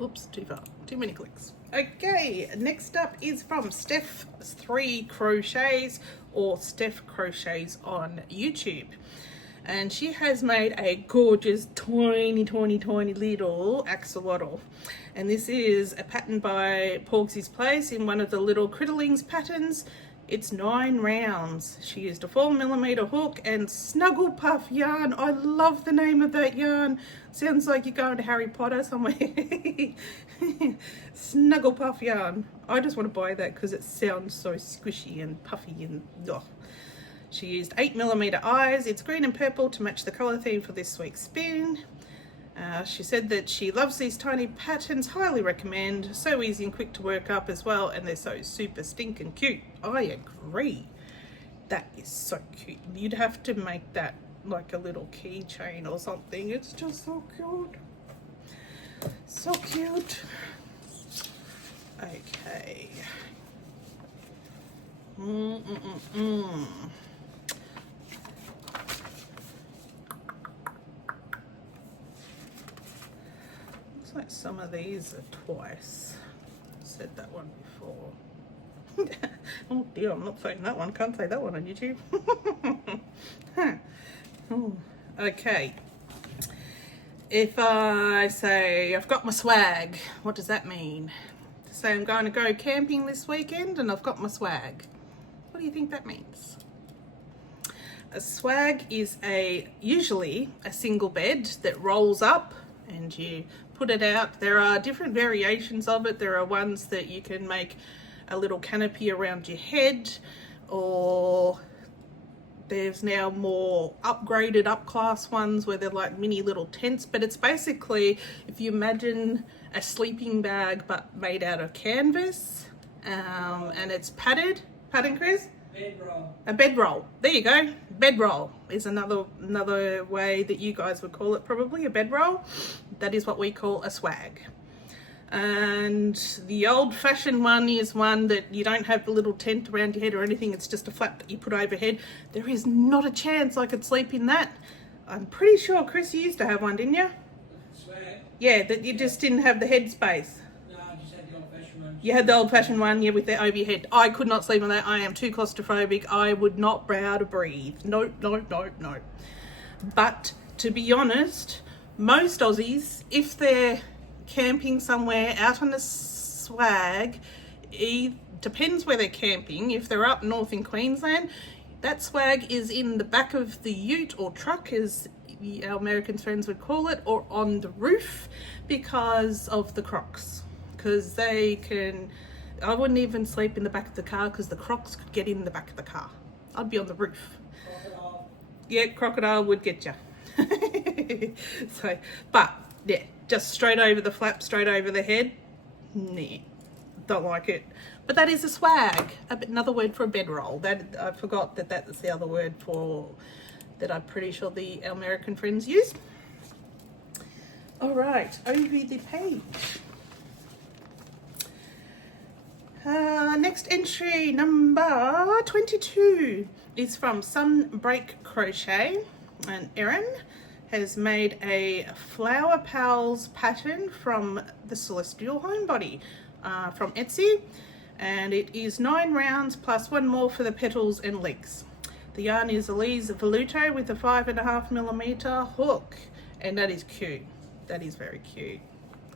Oops, too far, too many clicks. Okay, next up is from Steph 3 Crochets, or Steph Crochets on YouTube. And she has made a gorgeous tiny little axolotl. And this is a pattern by Porgsy's Place in one of the little Critterlings patterns. It's 9 rounds. She used a 4mm hook and Snuggle Puff yarn. I love the name of that yarn. Sounds like you're going to Harry Potter somewhere. Snuggle Puff yarn. I just want to buy that because it sounds so squishy and puffy and oh. She used 8mm eyes. It's green and purple to match the colour theme for this week's spin. She said that she loves these tiny patterns, highly recommend, so easy and quick to work up as well, and they're so super stinking cute. I agree. That is so cute. You'd have to make that like a little keychain or something. It's just so cute. So cute. Okay. Like some of these are twice. I said that one before. Oh dear, I'm not saying that one. Can't say that one on YouTube. Oh, okay. If I say I've got my swag, what does that mean? To say I'm going to go camping this weekend and I've got my swag. What do you think that means? A swag is usually a single bed that rolls up and you put it out. There are different variations of it. There are ones that you can make a little canopy around your head, or there's now more upgraded up class ones where they're like mini little tents, but it's basically, if you imagine a sleeping bag but made out of canvas, and it's padded, Chris? Bedroll. A bedroll. There you go. Bedroll is another way that you guys would call it, probably a bedroll. That is what we call a swag. And the old-fashioned one is one that you don't have the little tent around your head or anything. It's just a flap that you put overhead. There is not a chance I could sleep in that. I'm pretty sure, Chris, you used to have one, didn't you? Swag? Yeah, that you just didn't have the head space. No, I just had the old-fashioned one. You had the old-fashioned one, yeah, with the over your head. I could not sleep on that. I am too claustrophobic. I would not be able to breathe. No. But to be honest, most Aussies, if they're camping somewhere out on the swag, depends where they're camping. If they're up north in Queensland, that swag is in the back of the ute or truck, as our American friends would call it, or on the roof because of the crocs. Because I wouldn't even sleep in the back of the car because the crocs could get in the back of the car. I'd be on the roof. Crocodile. Yeah, crocodile would get you. So, but yeah, just straight over the flap, straight over the head. Nah, don't like it. But that is a swag. Another word for a bedroll. That I forgot that was the other word for that. I'm pretty sure the American friends use. All right, over the page. Next entry, number 22, is from Sunbreak Crochet, and Erin has made a Flower Pals pattern from the Celestial Homebody from Etsy, and it is 9 rounds plus 1 more for the petals and legs. The yarn is Elise Veluto with a 5.5mm hook, and that is cute. That is very cute.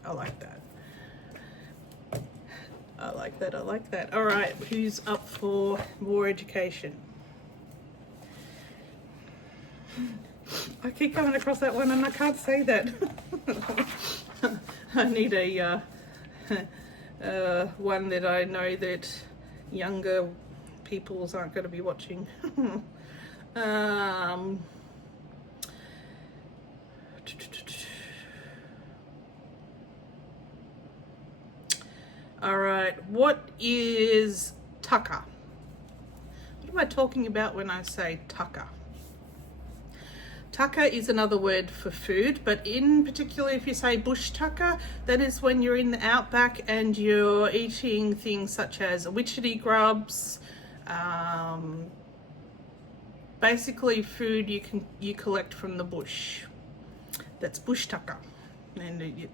I like that. I like that. All right, who's up for more education? I keep coming across that one and I can't say that. I need a one that I know that younger peoples aren't going to be watching. All right, what is tucker? What am I talking about when I say tucker? Tucker is another word for food, but in particular if you say bush tucker, that is when you're in the outback and you're eating things such as witchetty grubs, basically food you collect from the bush. That's bush tucker. And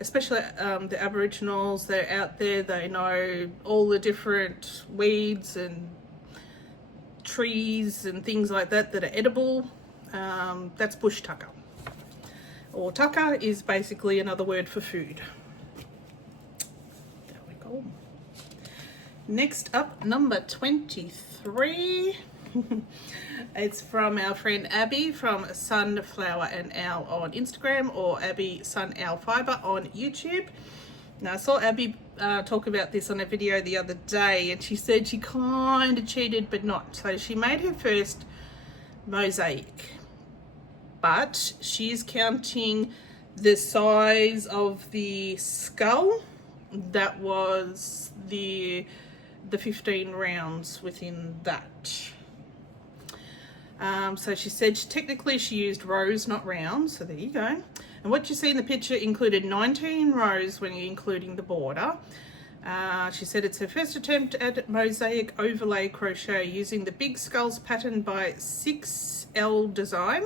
especially the Aboriginals, they're out there, they know all the different weeds and trees and things like that that are edible. That's bush tucker. Or tucker is basically another word for food. There we go. Next up, number 23. It's from our friend Abby from Sunflower and Owl on Instagram, or Abby Sun Owl Fiber on YouTube. Now I saw Abby talk about this on a video the other day, and she said she kind of cheated but not. So she made her first mosaic, but she's counting the size of the skull. That was the 15 rounds within that. So she said technically she used rows, not rounds, so there you go. And what you see in the picture included 19 rows when you're including the border. She said it's her first attempt at mosaic overlay crochet using the Big Skulls pattern by 6L Design.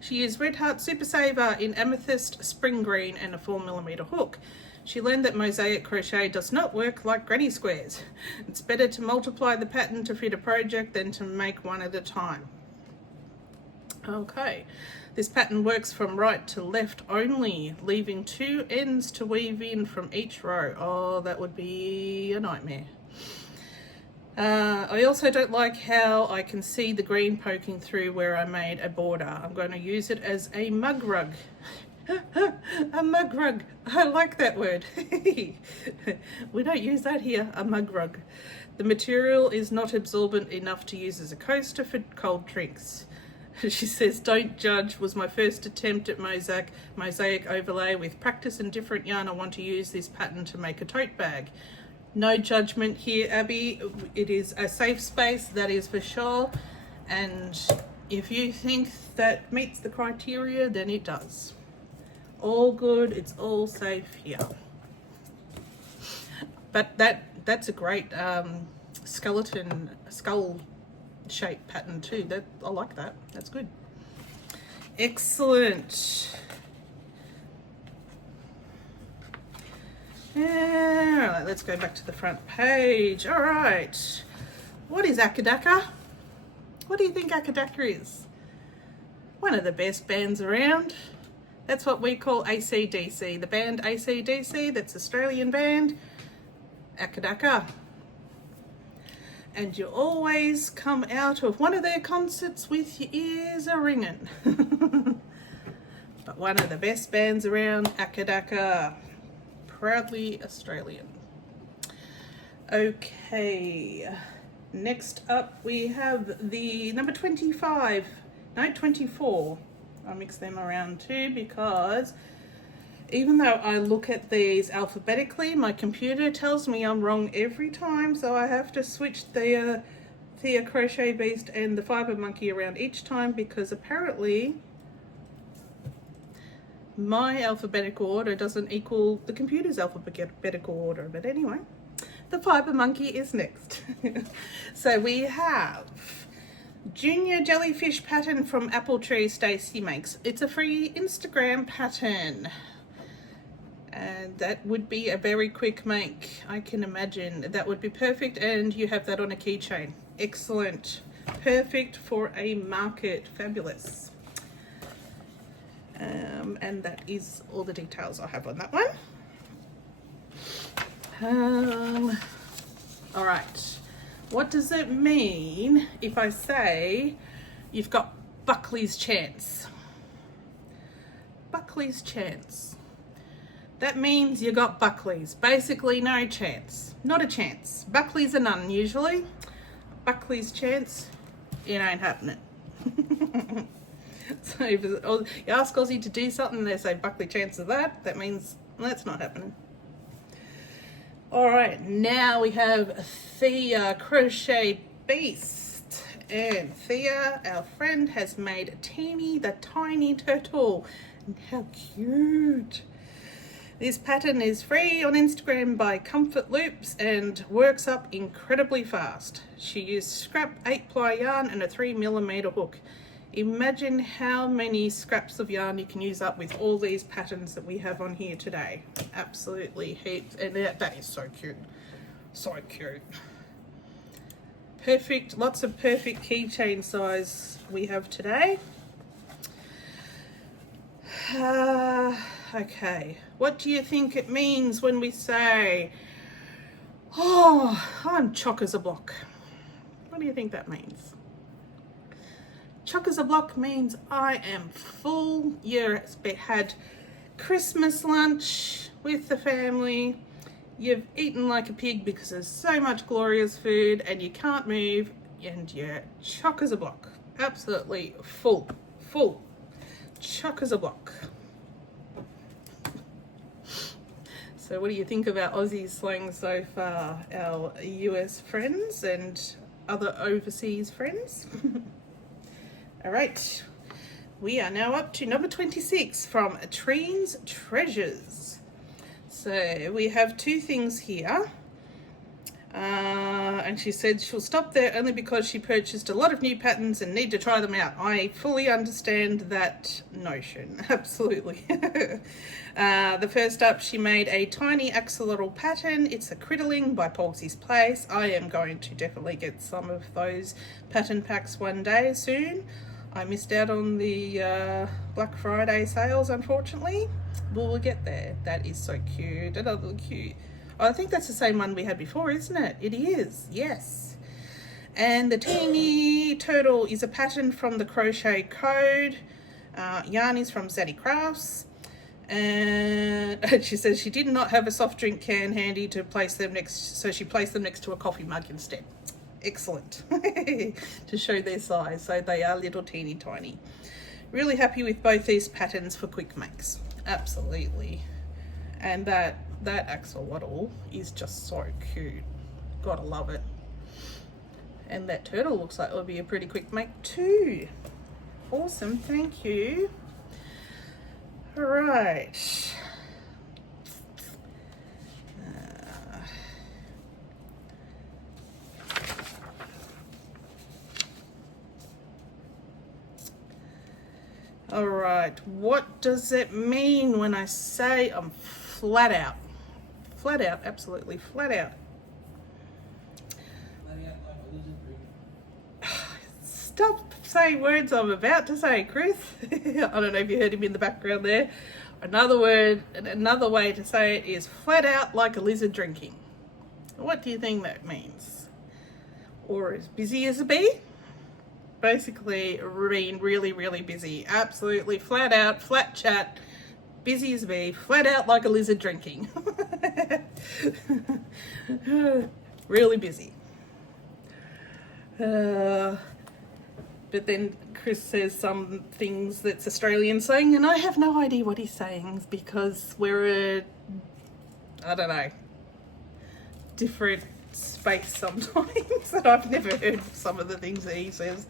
She used Red Heart Super Saver in Amethyst, Spring Green and a 4mm hook. She learned that mosaic crochet does not work like granny squares. It's better to multiply the pattern to fit a project than to make one at a time. Okay, this pattern works from right to left only, leaving 2 ends to weave in from each row. Oh, that would be a nightmare. I also don't like how I can see the green poking through where I made a border. I'm going to use it as a mug rug. A mug rug. I like that word. We don't use that here, a mug rug. The material is not absorbent enough to use as a coaster for cold drinks. She says, don't judge, was my first attempt at mosaic overlay. With practice and different yarn, I want to use this pattern to make a tote bag. No judgment here, Abby. It is a safe space, that is for sure. And if you think that meets the criteria, then it does. All good, it's all safe here. But that's a great skull shape pattern too. I like that. That's good. Excellent. Alright, let's go back to the front page. Alright. What is Akadaka? What do you think Akadaka is? One of the best bands around. That's what we call AC/DC. The band AC/DC, that's Australian band, Akadaka. And you always come out of one of their concerts with your ears a-ringing. But one of the best bands around, Akadaka. Proudly Australian. Okay, next up we have the number 25, no 24. I mix them around too because even though I look at these alphabetically, my computer tells me I'm wrong every time, so I have to switch the Thea Crochet Beast and the Fiber Monkey around each time because apparently my alphabetical order doesn't equal the computer's alphabetical order. But anyway, the Fiber Monkey is next. So we have Junior Jellyfish pattern from Apple Tree Stacey makes. It's a free Instagram pattern. And that would be a very quick make. I can imagine that would be perfect. And you have that on a keychain. Excellent. Perfect for a market. Fabulous. And that is all the details I have on that one. All right. What does it mean if I say you've got Buckley's chance? Buckley's chance. That means you got Buckley's. Basically no chance. Not a chance. Buckley's a none usually. Buckley's chance, it ain't happening. So if you ask Aussie to do something and they say Buckley chance of that, that means that's not happening. All right, now we have Thea Crochet Beast. And Thea, our friend, has made Teeny the Tiny Turtle. And how cute. This pattern is free on Instagram by Comfort Loops and works up incredibly fast. She used scrap 8-ply yarn and a 3mm hook. Imagine how many scraps of yarn you can use up with all these patterns that we have on here today. Absolutely heaps. And that is so cute. So cute. Perfect. Lots of perfect keychain size we have today. Okay. What do you think it means when we say Oh, I'm chock as a block. What do you think that means? Chock as a block means I am full. You've had Christmas lunch with the family. You've eaten like a pig because there's so much glorious food and you can't move and you're chock as a block. Absolutely full. Chock as a block. So what do you think of our Aussie slang so far, our US friends and other overseas friends? All right, we are now up to number 26 from Treen's Treasures. So we have two things here. And she said she'll stop there only because she purchased a lot of new patterns and need to try them out. I fully understand that notion, absolutely. The first up, she made a tiny axolotl pattern. It's a Crittling by Palsy's Place. I am going to definitely get some of those pattern packs one day soon. I missed out on the Black Friday sales, unfortunately. We'll get there. That is so cute. Another cute. I think that's the same one we had before, isn't it? It is, yes. And the teeny turtle is a pattern from the Crochet Code. Yarn is from Zaddy Crafts. And she says she did not have a soft drink can handy to place them next, so she placed them next to a coffee mug instead. Excellent. To show their size. So they are little teeny tiny. Really happy with both these patterns for quick makes. Absolutely. And that axolotl is just so cute. Gotta love it. And that turtle looks like it'll be a pretty quick make too. Awesome, thank you. All right. All right, what does it mean when I say I'm flat out? Flat out, absolutely flat out. Stop saying words I'm about to say, Chris. I don't know if you heard him in the background there. Another word, another way to say it is flat out like a lizard drinking. What do you think that means? Or as busy as a bee? Basically being really, really busy. Absolutely flat out, flat chat, busy as a bee, flat out like a lizard drinking. Really busy. But then Chris says some things that's Australian slang, and I have no idea what he's saying because we're I don't know, different space sometimes, and I've never heard some of the things that he says.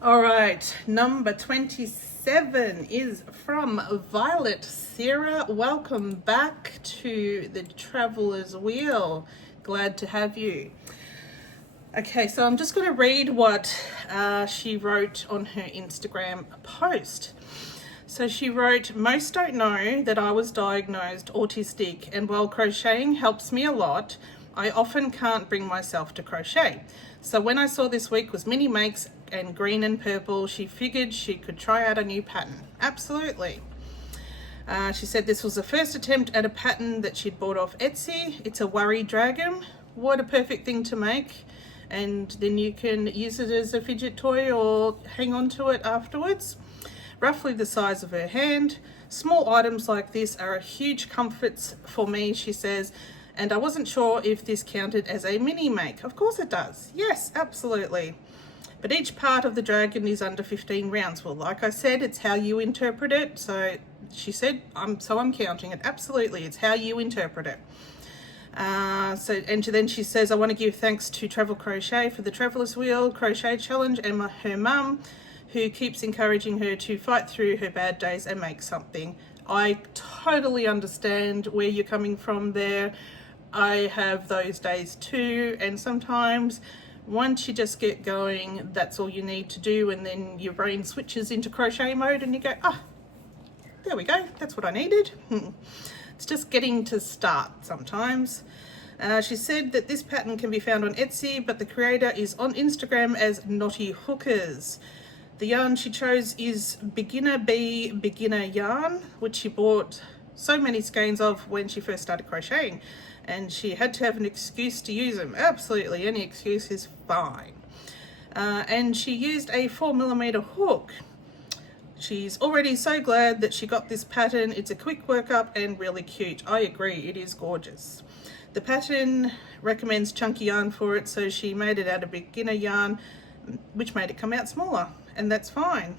All right, number 27 is from Violet Sarah. Welcome back to the Traveller's Wheel. Glad to have you. Okay, so I'm just going to read what she wrote on her Instagram post. So she wrote, most don't know that I was diagnosed autistic, and while crocheting helps me a lot, I often can't bring myself to crochet. So when I saw this week was mini makes and green and purple, she figured she could try out a new pattern. Absolutely. She said this was the first attempt at a pattern that she'd bought off Etsy. It's a worry dragon. What a perfect thing to make. And then you can use it as a fidget toy or hang on to it afterwards. Roughly the size of her hand. Small items like this are a huge comfort for me, she says, and I wasn't sure if this counted as a mini make. Of course it does. Yes, absolutely. But each part of the dragon is under 15 rounds. Well, like I said, it's how you interpret it. So she said, I'm counting it. Absolutely, it's how you interpret it. Then she says, I want to give thanks to Travel Crochet for the Traveller's Wheel Crochet Challenge and her mum, who keeps encouraging her to fight through her bad days and make something. I totally understand where you're coming from there. I have those days too, and sometimes once you just get going, that's all you need to do, and then your brain switches into crochet mode and you go, there we go, that's what I needed. It's just getting to start sometimes. She said that this pattern can be found on Etsy, but the creator is on Instagram as Naughty Hookers. The yarn she chose is Beginner Bee Beginner yarn, which she bought so many skeins of when she first started crocheting, and she had to have an excuse to use them. Absolutely, any excuse is fine. And she used a 4mm hook. She's already so glad that she got this pattern. It's a quick workup and really cute. I agree, it is gorgeous. The pattern recommends chunky yarn for it, so she made it out of beginner yarn, which made it come out smaller, and that's fine.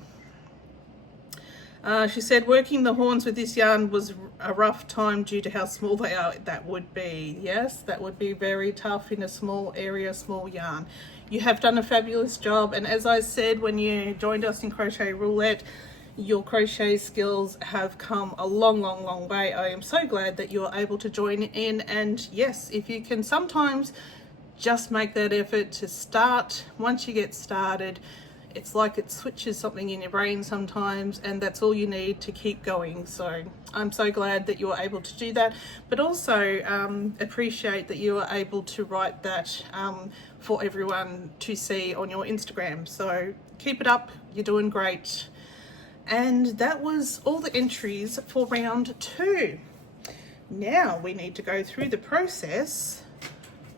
She said working the horns with this yarn was a rough time due to how small they are. That would be, yes, that would be very tough in a small area, small yarn. You have done a fabulous job, and as I said when you joined us in Crochet Roulette, your crochet skills have come a long way. I am so glad that you're able to join in, and yes, if you can sometimes just make that effort to start. Once you get started, it's like it switches something in your brain sometimes, and that's all you need to keep going. So I'm so glad that you were able to do that, but also appreciate that you were able to write that for everyone to see on your Instagram. So keep it up, you're doing great. And that was all the entries for round 2. Now we need to go through the process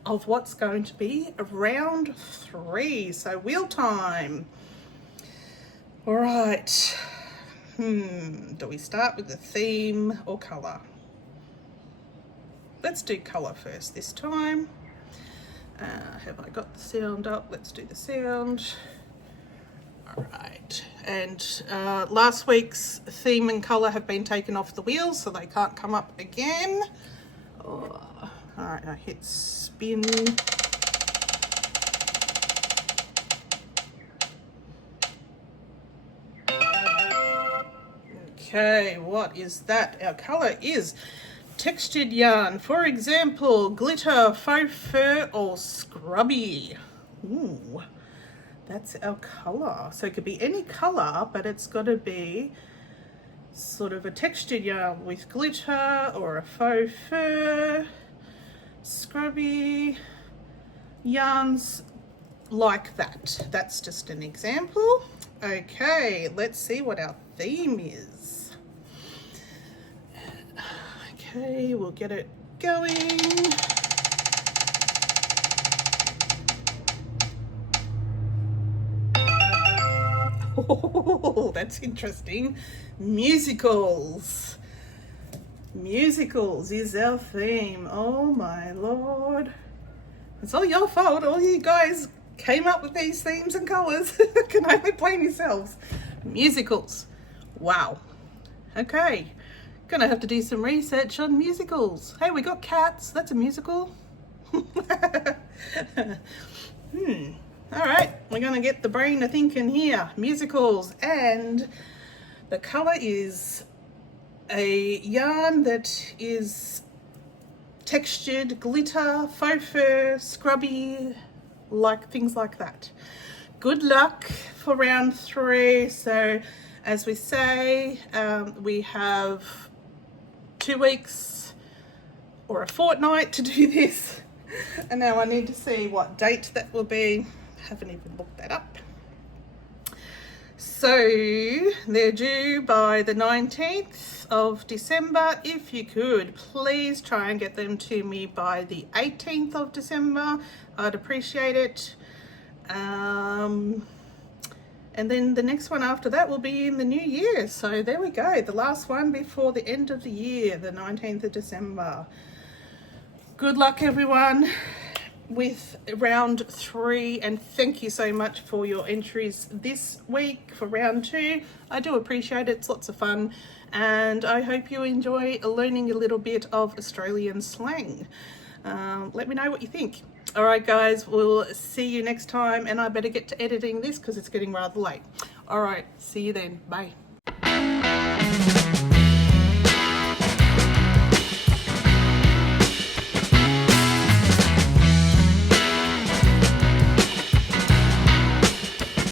of what's going to be round 3. So wheel time. All right. Do we start with the theme or color? Let's do color first this time. Have I got the sound up? Let's do the sound. All right. And last week's theme and color have been taken off the wheel, so they can't come up again. Oh. All right, I hit spin. Okay, what is that? Our color is textured yarn. For example, glitter, faux fur, or scrubby. Ooh, that's our color. So it could be any color, but it's got to be sort of a textured yarn with glitter or a faux fur, scrubby yarns like that. That's just an example. Okay, let's see what our theme is. Okay, we'll get it going. Oh, that's interesting. Musicals. Musicals is our theme. Oh my Lord. It's all your fault. All you guys came up with these themes and colours. Can only blame yourselves. Musicals. Wow. Okay. Gonna have to do some research on musicals. Hey, we got Cats. That's a musical. Alright, we're gonna get the brain a thinking here. Musicals, and the colour is a yarn that is textured, glitter, faux fur, scrubby, like things like that. Good luck for round 3. So as we say, we have 2 weeks or a fortnight to do this, and now I need to see what date that will be. Haven't even looked that up. So they're due by the 19th of December. If you could, please try and get them to me by the 18th of December. I'd appreciate it. And then the next one after that will be in the new year. So there we go. The last one before the end of the year, the 19th of December. Good luck, everyone, with round 3, and thank you so much for your entries this week for round 2. I do appreciate it. It's lots of fun, and I hope you enjoy learning a little bit of Australian slang. Let me know what you think. All right, guys, we'll see you next time, and I better get to editing this because it's getting rather late. All right, see you then. Bye.